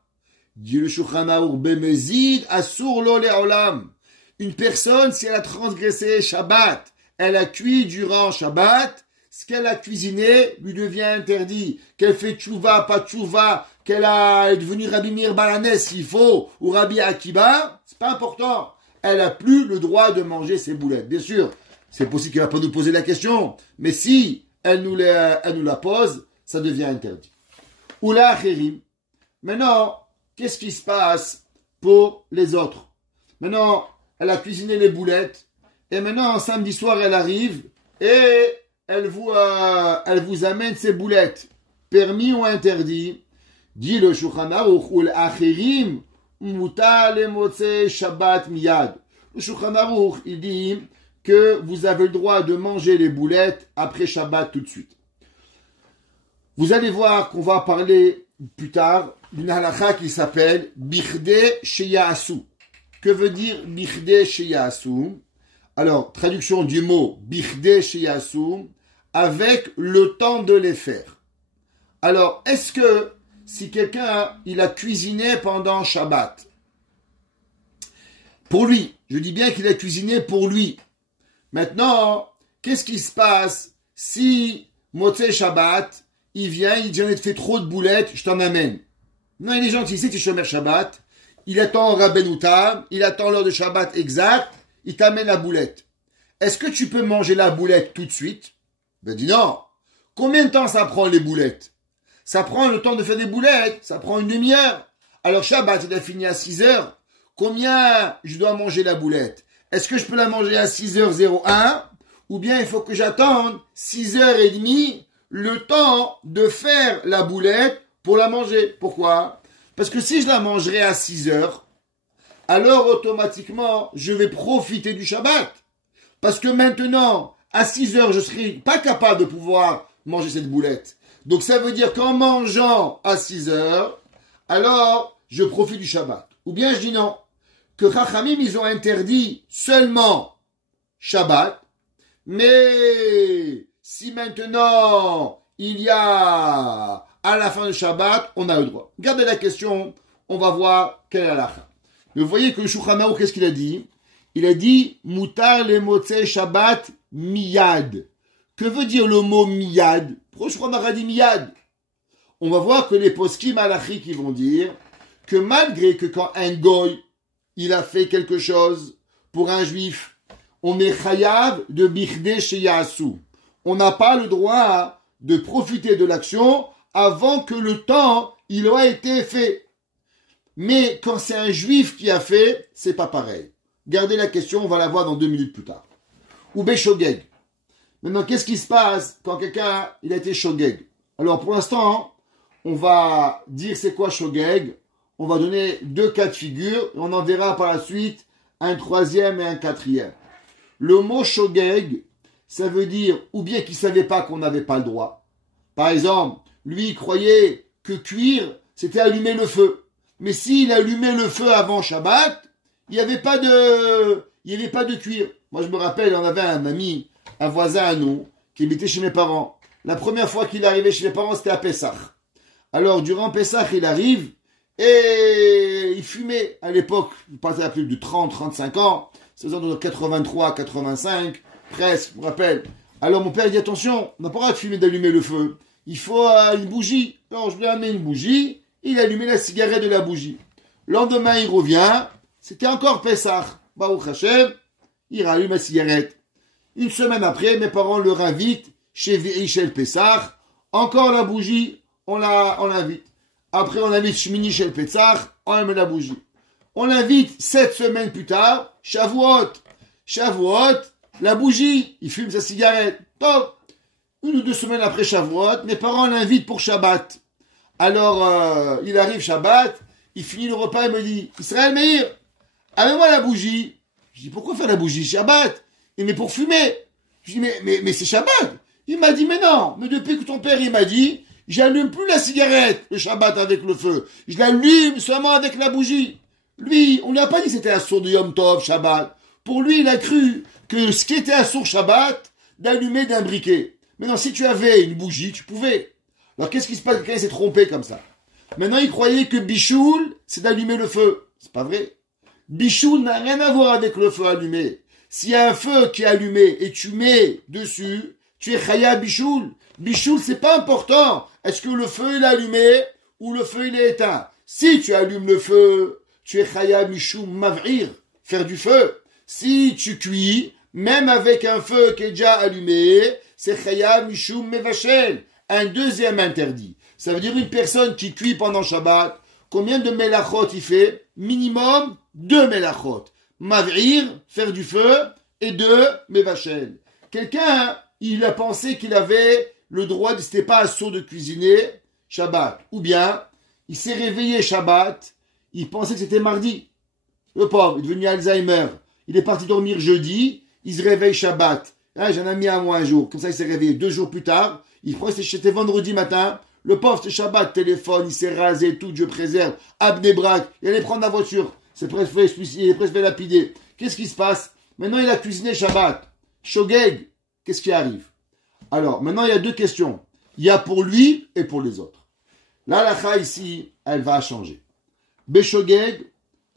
Dit le Shulchan Aruch, Bemezid, Asur lo le'olam. Une personne, si elle a transgressé Shabbat, elle a cuit durant Shabbat, ce qu'elle a cuisiné lui devient interdit. Qu'elle fait tchouva, pas tchouva, qu'elle est devenue Rabbi Meir Balanes s'il faut, ou Rabbi Akiba, c'est pas important. Elle a plus le droit de manger ses boulettes. Bien sûr, c'est possible qu'elle va pas nous poser la question, mais si elle nous la pose, ça devient interdit. Oula acherim. Maintenant, qu'est-ce qui se passe pour les autres? Maintenant, elle a cuisiné les boulettes, et maintenant, samedi soir, elle arrive, et elle vous amène ses boulettes. Permis ou interdit? Dit le Shulchan Aruch, ul acherim, mutar lemotze Shabbat miyad. Le Shulchan Aruch, il dit que vous avez le droit de manger les boulettes après Shabbat tout de suite. Vous allez voir qu'on va parler plus tard d'une halakha qui s'appelle Bichdei Sheyasu. Que veut dire Bichdei Sheyasu? Alors, traduction du mot Bichdei Sheyasu, avec le temps de les faire. Alors, est-ce que si quelqu'un il a cuisiné pendant Shabbat, pour lui, je dis bien qu'il a cuisiné pour lui. Maintenant, qu'est-ce qui se passe si Motzei Shabbat, il vient, il dit j'en ai fait trop de boulettes, je t'en amène. Non, il est gentil, c'est Shomer Shabbat, il attend Rabbeinu Tam, il attend l'heure de Shabbat exact, il t'amène la boulette. Est-ce que tu peux manger la boulette tout de suite? Ben dis non. Combien de temps ça prend les boulettes? Ça prend le temps de faire des boulettes, ça prend une demi-heure. Alors Shabbat, il a fini à 6 heures. Combien je dois manger la boulette? Est-ce que je peux la manger à 6h01? Ou bien il faut que j'attende 6h30 le temps de faire la boulette pour la manger. Pourquoi? Parce que si je la mangerai à 6h, alors automatiquement, je vais profiter du Shabbat. Parce que maintenant, à 6h, je ne serai pas capable de pouvoir manger cette boulette. Donc ça veut dire qu'en mangeant à 6h, alors je profite du Shabbat. Ou bien je dis non, que Chachamim, ils ont interdit seulement Shabbat, mais si maintenant il y a à la fin de Shabbat, on a le droit. Regardez la question, on va voir quelle est la halakha. Mais vous voyez que le Shulchan Aruch, qu'est-ce qu'il a dit? Il a dit mutar lemotzei Shabbat miyad. Que veut dire le mot miyad? Pourquoi le Shulchan Aruch a dit miyad? On va voir que les poskim halachiques ils vont dire que malgré que quand un goy il a fait quelque chose pour un juif, on est chayav de bichdei sheyasu. On n'a pas le droit de profiter de l'action avant que le temps il ait été fait. Mais quand c'est un juif qui a fait, c'est pas pareil. Gardez la question, on va la voir dans 2 minutes plus tard. Ou Shogeg. Maintenant, qu'est-ce qui se passe quand quelqu'un il a été Shogeg? Alors pour l'instant, on va dire c'est quoi Shogeg. On va donner 2 cas de figure et on en verra par la suite un 3e et un 4e. Le mot Shogeg, ça veut dire ou bien qu'il savait pas qu'on n'avait pas le droit. Par exemple, lui il croyait que cuire, c'était allumer le feu. Mais s'il allumait le feu avant Shabbat, il n'y avait pas de cuir. Moi, je me rappelle, on avait un ami, un voisin à nous, qui habitait chez mes parents. La première fois qu'il arrivait chez mes parents, c'était à Pessah. Alors, durant Pessah, il arrive, et il fumait. À l'époque, il passait à plus de 30, 35 ans. C'est aux alentours de 83, 85, presque, je me rappelle. Alors, mon père dit, attention, on n'a pas le droit de fumer, d'allumer le feu. Il faut une bougie. Alors, je lui amène une bougie. Il allumait la cigarette de la bougie. Le lendemain, il revient. C'était encore Pessah. Baruch Hashem, il rallume la cigarette. Une semaine après, mes parents le invitent chez Vichel Pessah. Encore la bougie, on l'invite. Après, on invite Shmini Shel Pessah, on allume la bougie. On l'invite 7 semaines plus tard, Shavuot. Shavuot, la bougie, il fume sa cigarette. Top. 1 ou 2 semaines après Shavuot, mes parents l'invitent pour Shabbat. Alors, il arrive Shabbat, il finit le repas, il me dit, Israël Meir, amène-moi la bougie. Je dis, pourquoi faire la bougie Shabbat? Il dit, mais pour fumer. Je dis, mais c'est Shabbat. Il m'a dit, mais non, mais depuis que ton père, il m'a dit, j'allume plus la cigarette, le Shabbat avec le feu. Je l'allume seulement avec la bougie. Lui, on lui a pas dit que c'était un sourd de Yom Tov, Shabbat. Pour lui, il a cru que ce qui était un sourd Shabbat, d'allumer d'un briquet. Maintenant, si tu avais une bougie, tu pouvais. Alors, qu'est-ce qui se passe? Quelqu'un s'est trompé comme ça. Maintenant, il croyait que Bichoul, c'est d'allumer le feu. C'est pas vrai. Bichoul n'a rien à voir avec le feu allumé. S'il y a un feu qui est allumé et tu mets dessus, tu es Chaya Bichoul. Bichoul, c'est pas important. Est-ce que le feu il est allumé ou le feu il est éteint? Si tu allumes le feu, tu es Chaya Bichoul Mav'ir, faire du feu. Si tu cuis, même avec un feu qui est déjà allumé, c'est Chaya Bichoul Mevachel. Un deuxième interdit. Ça veut dire une personne qui cuit pendant Shabbat, combien de melachot il fait? Minimum 2 melachot. Mav'ir, faire du feu, et 2 mevachel. Quelqu'un, il a pensé qu'il avait le droit, c'était pas assaut de cuisiner Shabbat. Ou bien, il s'est réveillé Shabbat, il pensait que c'était mardi. Le pauvre, il est devenu Alzheimer. Il est parti dormir jeudi, il se réveille Shabbat. Ah, j'en ai mis à moi un jour. Comme ça, il s'est réveillé 2 jours plus tard. Il croit que c'était vendredi matin. Le pauvre, c'est Shabbat, téléphone, il s'est rasé, tout, Dieu préserve. Abnebrak, il allait prendre la voiture. Il est presque fait lapider. Qu'est-ce qui se passe? Maintenant, il a cuisiné Shabbat. Shogeg, qu'est-ce qui arrive? Alors, maintenant, il y a 2 questions. Il y a pour lui et pour les autres. La halakha ici, elle va changer. Beshogeg,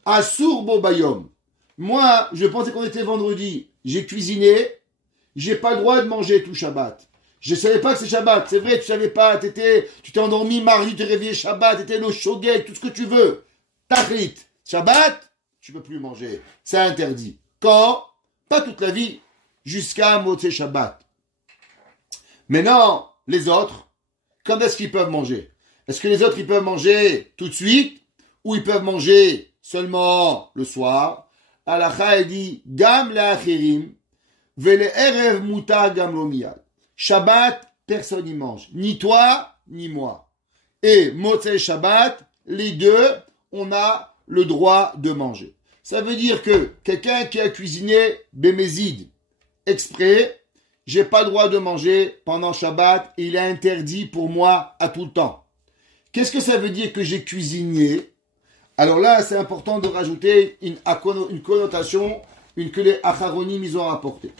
Asur Bobayom. Moi, je pensais qu'on était vendredi. J'ai cuisiné. J'ai pas le droit de manger tout Shabbat. Je savais pas que c'est Shabbat. C'est vrai, tu savais pas. Tu t'es endormi mardi, tu t'es réveillé Shabbat, t'étais le shogeg, tout ce que tu veux. Tachlit. Shabbat, tu peux plus manger. C'est interdit. Quand? Pas toute la vie. Jusqu'à Motzei Shabbat. Maintenant, les autres, quand est-ce qu'ils peuvent manger? Est-ce que les autres, ils peuvent manger tout de suite? Ou ils peuvent manger seulement le soir? Halakha, elle dit, Gam le'achirim, vele erev muta gam lo miyad. Shabbat, personne n'y mange. Ni toi, ni moi. Et Motzei Shabbat, les deux, on a le droit de manger. Ça veut dire que quelqu'un qui a cuisiné bémézide exprès, j'ai pas le droit de manger pendant Shabbat, et il est interdit pour moi à tout le temps. Qu'est-ce que ça veut dire que j'ai cuisiné? Alors là, c'est important de rajouter une connotation, que les acharonim ils ont rapporté.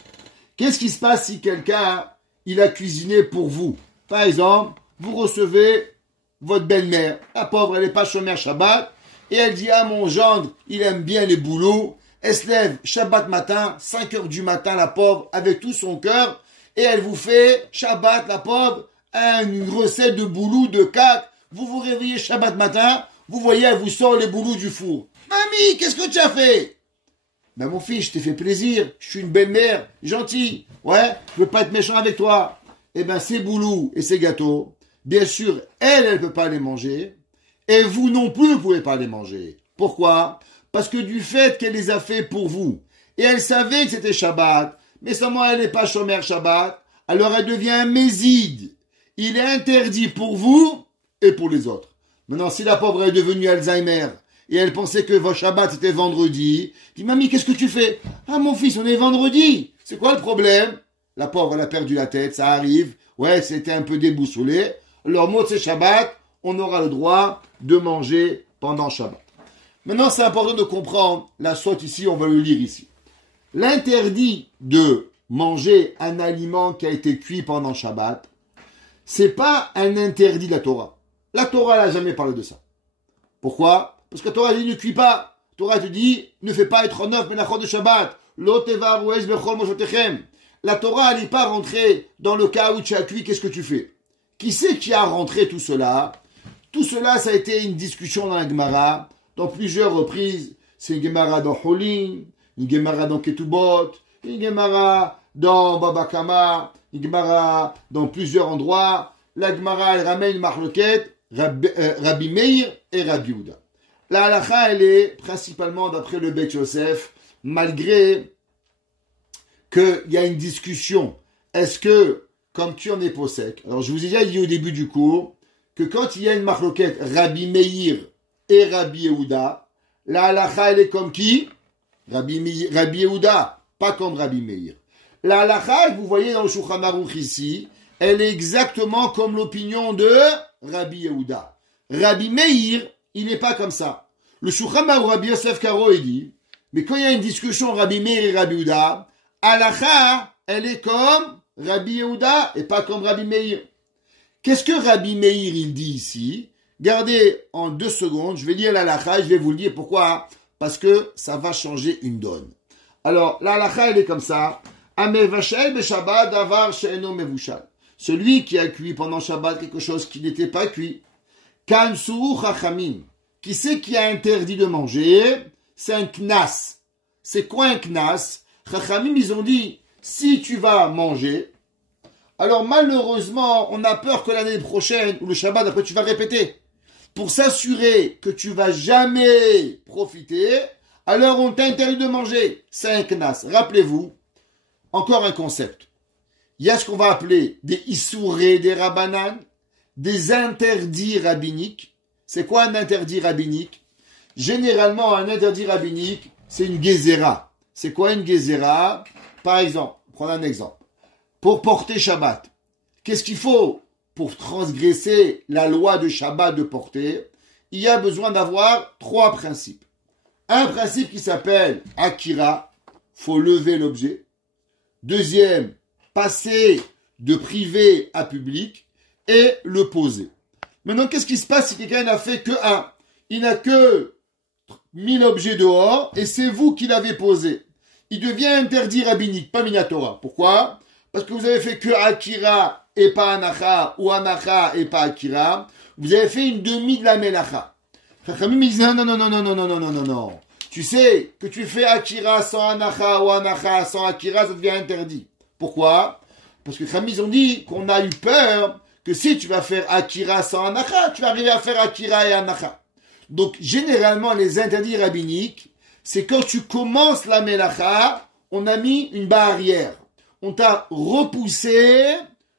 Qu'est-ce qui se passe si quelqu'un, il a cuisiné pour vous? Par exemple, vous recevez votre belle-mère. La pauvre, elle n'est pas chômère Shabbat. Et elle dit, ah, mon gendre, il aime bien les boulots. Elle se lève Shabbat matin, 5 heures du matin, la pauvre, avec tout son cœur. Et elle vous fait, Shabbat, la pauvre, une recette de boulot de cac. Vous vous réveillez Shabbat matin, vous voyez, elle vous sort les boulots du four. Mamie, qu'est-ce que tu as fait? Ben mon fils, je t'ai fait plaisir, je suis une belle-mère, gentille, ouais, je veux pas être méchant avec toi. Eh ben ces boulots et ces gâteaux, bien sûr, elle peut pas les manger, et vous non plus, vous pouvez pas les manger. Pourquoi? Parce que du fait qu'elle les a fait pour vous, et elle savait que c'était Shabbat, mais seulement elle n'est pas chômère Shabbat, alors elle devient méside. Il est interdit pour vous et pour les autres. Maintenant, si la pauvre est devenue Alzheimer, et elle pensait que votre Shabbat était vendredi. Dit, mamie, qu'est-ce que tu fais? Ah, mon fils, on est vendredi. C'est quoi le problème? La pauvre, elle a perdu la tête, ça arrive. Ouais, c'était un peu déboussolé. Alors, Motzei Shabbat, on aura le droit de manger pendant Shabbat. Maintenant, c'est important de comprendre la sourate ici, on va le lire ici. L'interdit de manger un aliment qui a été cuit pendant Shabbat, c'est pas un interdit de la Torah. La Torah n'a jamais parlé de ça. Pourquoi? Parce que la Torah dit ne cuis pas. La Torah te dit ne fais pas être 9 melachot de Shabbat. La Torah n'est pas rentrée dans le cas où tu as cuit, qu'est-ce que tu fais? Qui c'est qui a rentré tout cela? Tout cela, ça a été une discussion dans la Gemara, dans plusieurs reprises. C'est une Gemara dans Holin, une Gemara dans Ketubot, une Gemara dans Baba Kama, une Gemara dans plusieurs endroits. La Gemara, elle ramène Marloquet, Rabbi Meir et Rabbi Yehuda. La halakha, elle est principalement d'après le Beit Yosef, malgré qu'il y a une discussion. Est-ce que, comme tu en es possèque, alors je vous ai déjà dit au début du cours, que quand il y a une marloquette Rabbi Meir et Rabbi Yehuda, la halakha, elle est comme qui? Rabbi Yehuda, pas comme Rabbi Meir. La halakha, vous voyez dans le Shulchan Aruch ici, elle est exactement comme l'opinion de Rabbi Yehuda. Rabbi Meir, il n'est pas comme ça. Le Shulchan Aruch Rabbi Yosef Karo, il dit, mais quand il y a une discussion Rabbi Meir et Rabbi Yehuda, halakha, elle est comme Rabbi Yehuda et pas comme Rabbi Meir. Qu'est-ce que Rabbi Meir il dit ici? Gardez en 2 secondes, je vais lire la halakha et je vais vous le dire pourquoi. Parce que ça va changer une donne. Alors, la halakha elle est comme ça. Amevashel beshabbat davar she'eno mevushal. Celui qui a cuit pendant Shabbat quelque chose qui n'était pas cuit. Kansu chachamim. Qui c'est qui a interdit de manger? C'est un knas. C'est quoi un knas? Chachamim, ils ont dit, si tu vas manger, alors malheureusement, on a peur que l'année prochaine, ou le Shabbat, après tu vas répéter. Pour s'assurer que tu vas jamais profiter, alors on t'interdit de manger. C'est un knas. Rappelez-vous, encore un concept. Il y a ce qu'on va appeler des issourés des rabbanan, des interdits rabbiniques. C'est quoi un interdit rabbinique? Généralement, un interdit rabbinique, c'est une gezéra. C'est quoi une gezéra? Par exemple, prenons un exemple. Pour porter Shabbat, qu'est-ce qu'il faut pour transgresser la loi de Shabbat de porter? Il y a besoin d'avoir 3 principes. Un principe qui s'appelle Akira, faut lever l'objet. Deuxième, passer de privé à public et le poser. Maintenant, qu'est-ce qui se passe si quelqu'un n'a fait que un? Il n'a que 1000 objets dehors et c'est vous qui l'avez posé. Il devient interdit rabbinique, pas minatora. Pourquoi? Parce que vous avez fait que Akira et pas Anacha, ou Anacha et pas Akira. Vous avez fait une demi de la Melacha. Chachamim me disait non. Tu sais que tu fais Akira sans Anacha ou Anacha sans Akira, ça devient interdit. Pourquoi? Parce que Chachamim, ils ont dit qu'on a eu peur que si tu vas faire Akira sans Anacha, tu vas arriver à faire Akira et Anacha. Donc, généralement, les interdits rabbiniques, c'est quand tu commences la Melacha, on a mis une barrière. On t'a repoussé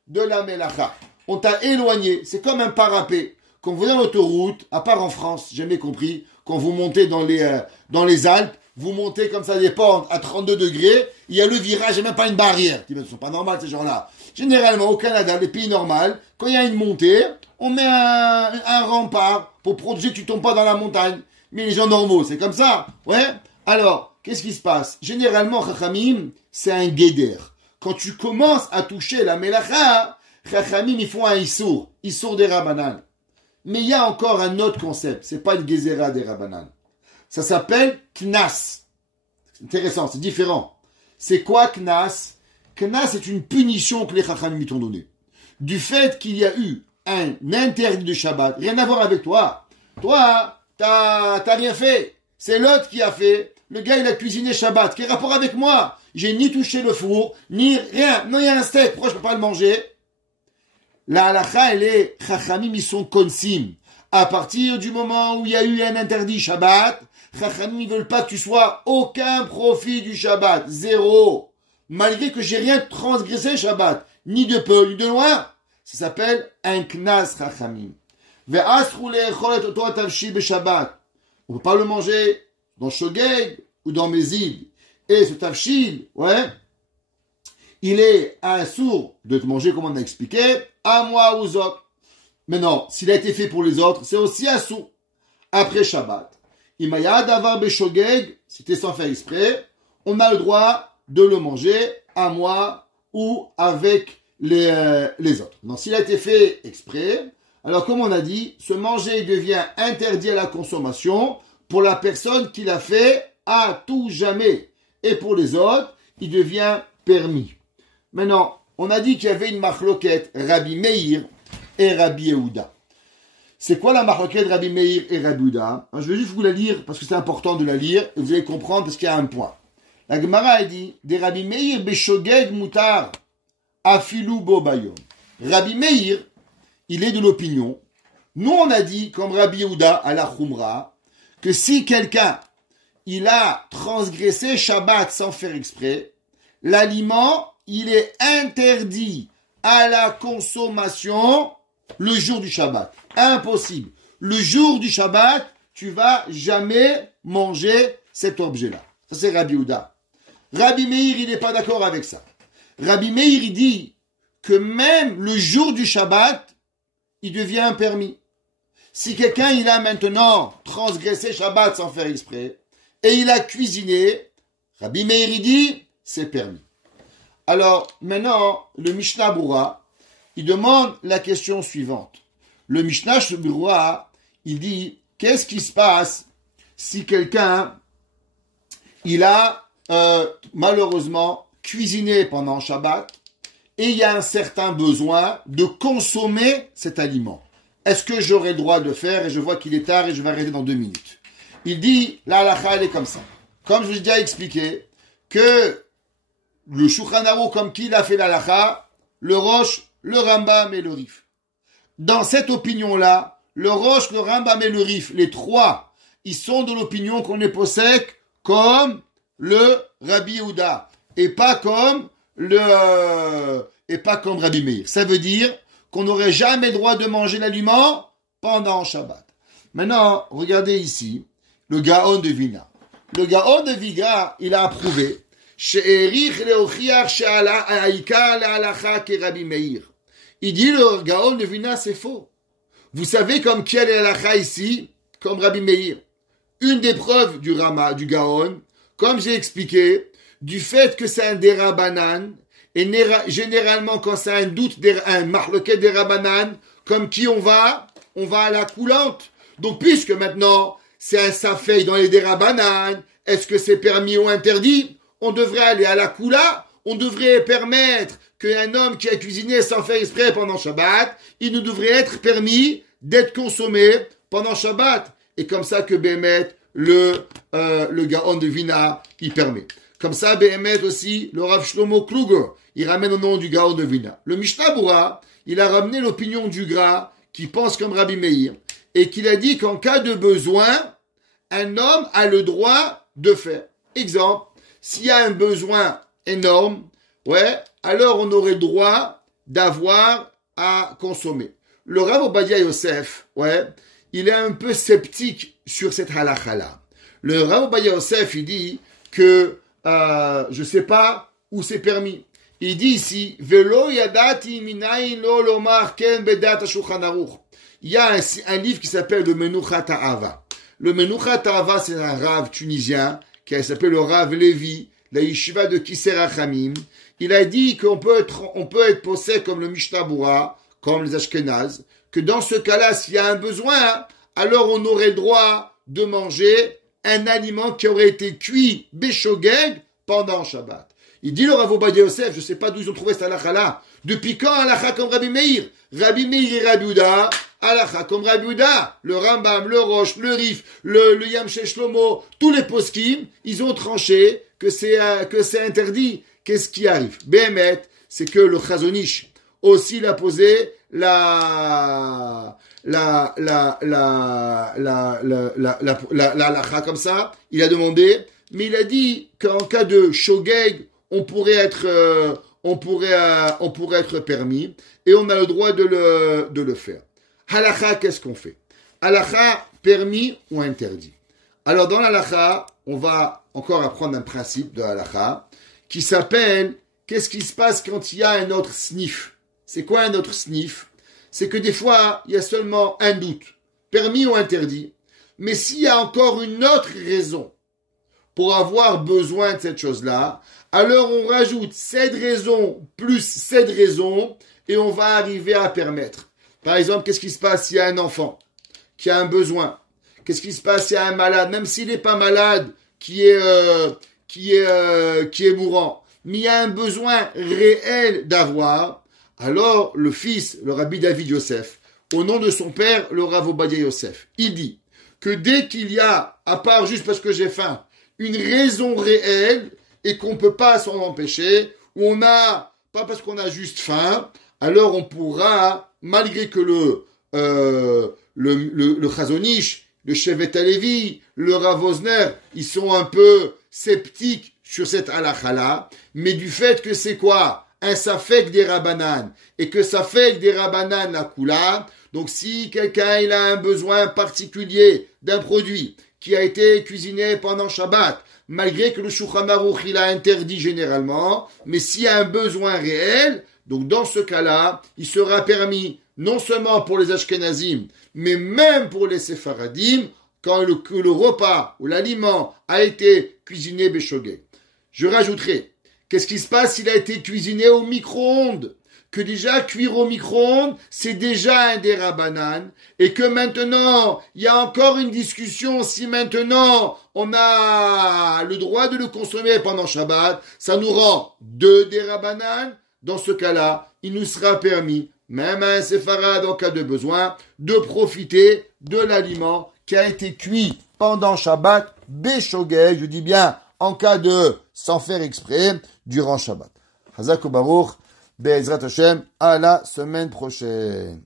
de la Melacha. On t'a éloigné. C'est comme un parapet. Quand vous êtes en autoroute, à part en France, j'ai jamais compris, quand vous montez dans les Alpes, vous montez comme ça des pentes à 32 degrés, il y a le virage, il n'y a même pas une barrière. Ils ne sont pas normaux, ces gens-là. Généralement, au Canada, les pays normaux, quand il y a une montée, on met un rempart pour protéger que tu ne tombes pas dans la montagne. Mais les gens normaux, c'est comme ça. Ouais. Alors, qu'est-ce qui se passe? Généralement, Chachamim, c'est un guéder. Quand tu commences à toucher la Melacha, Chachamim, ils font un Issour des Rabbanan. Mais il y a encore un autre concept. C'est pas une Gezerah des Rabbanan. Ça s'appelle Knas. C'est intéressant, c'est différent. C'est quoi Knas? Knas, c'est une punition que les Chachamim t'ont donnée. Du fait qu'il y a eu un interdit de Shabbat, rien à voir avec toi. Toi, t'as rien fait. C'est l'autre qui a fait. Le gars, il a cuisiné Shabbat. Quel rapport avec moi? J'ai ni touché le four, ni rien. Non, il y a un steak. Pourquoi je peux pas le manger? La halakha, elle est, Chachamim, ils sont konsim. À partir du moment où il y a eu un interdit Shabbat, Chachamim, ils veulent pas que tu sois aucun profit du Shabbat. Zéro. Malgré que j'ai rien transgressé Shabbat. Ni de peu, ni de loin. Ça s'appelle un knas Chachamim. Ve'asru le'echol et oto atavshil beShabbat. On peut pas le manger dans Shogeg ou dans Mézid. Et ce tavshil, ouais, il est un sourd de te manger, comme on a expliqué, à moi ou aux autres. Mais non, s'il a été fait pour les autres, c'est aussi un sourd. Après Shabbat, imaya davar beshogeg, si t'es sans faire exprès, on a le droit de le manger à moi ou avec les autres. Non, s'il a été fait exprès, alors comme on a dit, ce manger devient interdit à la consommation pour la personne qui l'a fait à tout jamais. Et pour les autres, il devient permis. Maintenant, on a dit qu'il y avait une marloquette, Rabbi Meir et Rabbi Yehuda. C'est quoi la marloquette Rabbi Meir et Rabbi Yehuda? Je vais juste vous la lire parce que c'est important de la lire et vous allez comprendre parce qu'il y a un point. La Gemara a dit, des Rabbi Meir beshogeg mutar afilu bo bayom. Rabbi Meir, il est de l'opinion. Nous, on a dit, comme Rabbi Yehuda à la Khumra, que si quelqu'un il a transgressé Shabbat sans faire exprès, l'aliment, il est interdit à la consommation le jour du Shabbat. Impossible. Le jour du Shabbat, tu vas jamais manger cet objet-là. Ça, c'est Rabbi Yehuda. Rabbi Meir, il n'est pas d'accord avec ça. Rabbi Meir, il dit que même le jour du Shabbat, il devient permis. Si quelqu'un, il a maintenant transgressé Shabbat sans faire exprès, et il a cuisiné, Rabbi Meir, il dit, c'est permis. Alors, maintenant, le Mishnah Berurah, il demande la question suivante. Le Mishnah Berurah, il dit, qu'est-ce qui se passe si quelqu'un, il a malheureusement cuisiné pendant Shabbat et il y a un certain besoin de consommer cet aliment. Est-ce que j'aurai le droit de le faire? Et je vois qu'il est tard et je vais arrêter dans 2 minutes. Il dit, la halakha, elle est comme ça. Comme je vous ai déjà expliqué, que le Shulchan Aruch, comme qui l'a fait la halakha, le Rosh, le Rambam et le Rif. Dans cette opinion-là, le Rosh, le Rambam et le Rif, les trois, ils sont de l'opinion qu'on est possèque comme le Rabbi Yehuda et pas comme Rabbi Meir. Ça veut dire qu'on n'aurait jamais le droit de manger l'aliment pendant Shabbat. Maintenant, regardez ici, le Gaon de Vilna. Le Gaon de Vilna, il a approuvé il dit le Gaon de Vilna, c'est faux. Vous savez comme qui est l'halakha ici? Comme Rabbi Meir. Une des preuves du Gaon, comme j'ai expliqué, du fait que c'est un derabanan, et généralement quand c'est un doute, un marloquet derabanan, comme qui on va à la coulante. Donc puisque maintenant c'est un safei dans les derabanan, est-ce que c'est permis ou interdit? On devrait aller à la koula, on devrait permettre qu'un homme qui a cuisiné sans faire exprès pendant Shabbat, il nous devrait être permis d'être consommé pendant Shabbat. Et comme ça que Béhémet, le Gaon de Vilna, il permet. Comme ça, Béhémet aussi, le Rav Shlomo Kluger, il ramène au nom du Gaon de Vilna. Le Mishnah Berurah, il a ramené l'opinion du Gra, qui pense comme Rabbi Meir, et qu'il a dit qu'en cas de besoin, un homme a le droit de faire. Exemple, s'il y a un besoin énorme, alors on aurait le droit d'avoir à consommer. Le Rav Obadia Yosef, il est un peu sceptique sur cette halakha-là. Le Rav Obadia Yosef, il dit que je sais pas où c'est permis. Il dit ici, Velo yadati minayin lo lomar ken bedat Shulchan Aruch. Il y a un livre qui s'appelle le Menuchat Ha'ava. Le Menuchat Ha'ava, c'est un Rav tunisien qui s'appelle le Rav Levi, la yeshiva de Kisser Hachamim. Il a dit qu'on peut être possède comme le Mishnah Berurah, comme les Ashkenaz, que dans ce cas-là, s'il y a un besoin, alors on aurait le droit de manger un aliment qui aurait été cuit béchogeg pendant Shabbat. Il dit le Rav Obadia Yosef, je ne sais pas d'où ils ont trouvé cette halakha-là. Depuis quand halakha comme Rabbi Meir? Rabbi Meir et Rabbi Yehuda, halakha comme Rabbi Yehuda, le Rambam, le Rosh, le Rif, le Yamsheh Shlomo, tous les poskim, ils ont tranché que c'est interdit. Qu'est-ce qui arrive? Béhémet, c'est que le Chazon Ish aussi l'a posé la halakha comme ça. Il a demandé, mais il a dit qu'en cas de shogeg, on pourrait être permis et on a le droit de le faire. Halakha, qu'est-ce qu'on fait? Halakha, permis ou interdit? Alors dans l'halakha, on va encore apprendre un principe de halakha qui s'appelle qu'est-ce qui se passe quand il y a un autre snif? C'est quoi un autre snif? C'est que des fois, il y a seulement un doute, permis ou interdit. Mais s'il y a encore une autre raison pour avoir besoin de cette chose-là, alors on rajoute cette raison plus cette raison et on va arriver à permettre. Par exemple, qu'est-ce qui se passe s'il y a un enfant qui a un besoin? Qu'est-ce qui se passe s'il y a un malade, même s'il n'est pas malade, qui est mourant, mais il y a un besoin réel d'avoir, alors le fils, le Rabbi David Yosef, au nom de son père, le Rav Obadia Yosef, il dit que dès qu'il y a, à part juste parce que j'ai faim, une raison réelle et qu'on ne peut pas s'en empêcher, ou on a, pas parce qu'on a juste faim, alors on pourra, malgré que le Chazon Ish, le Shevet HaLevi, le Rav Wosner, ils sont un peu sceptiques sur cette halakha-là, mais du fait que c'est quoi? Un safek des Rabbanan, et que safek des Rabbanan la koula, donc si quelqu'un il a un besoin particulier d'un produit qui a été cuisiné pendant Shabbat, malgré que le Shulchan Aruch il a interdit généralement, mais s'il y a un besoin réel, donc dans ce cas-là, il sera permis non seulement pour les Ashkenazim, mais même pour les Séfaradim, quand le repas ou l'aliment a été cuisiné béchogé. Je rajouterai Qu'est-ce qui se passe s'il a été cuisiné au micro-ondes? Que déjà, cuire au micro-ondes, c'est déjà un dérabanan, et que maintenant, il y a encore une discussion si maintenant on a le droit de le consommer pendant Shabbat, ça nous rend deux dérabanan. Dans ce cas-là, il nous sera permis, même à un séfarade en cas de besoin, de profiter de l'aliment qui a été cuit pendant Shabbat, béchogay, je dis bien, en cas de sans faire exprès, durant Shabbat. Hazak Baruch, Be'ezrat Hashem, à la semaine prochaine.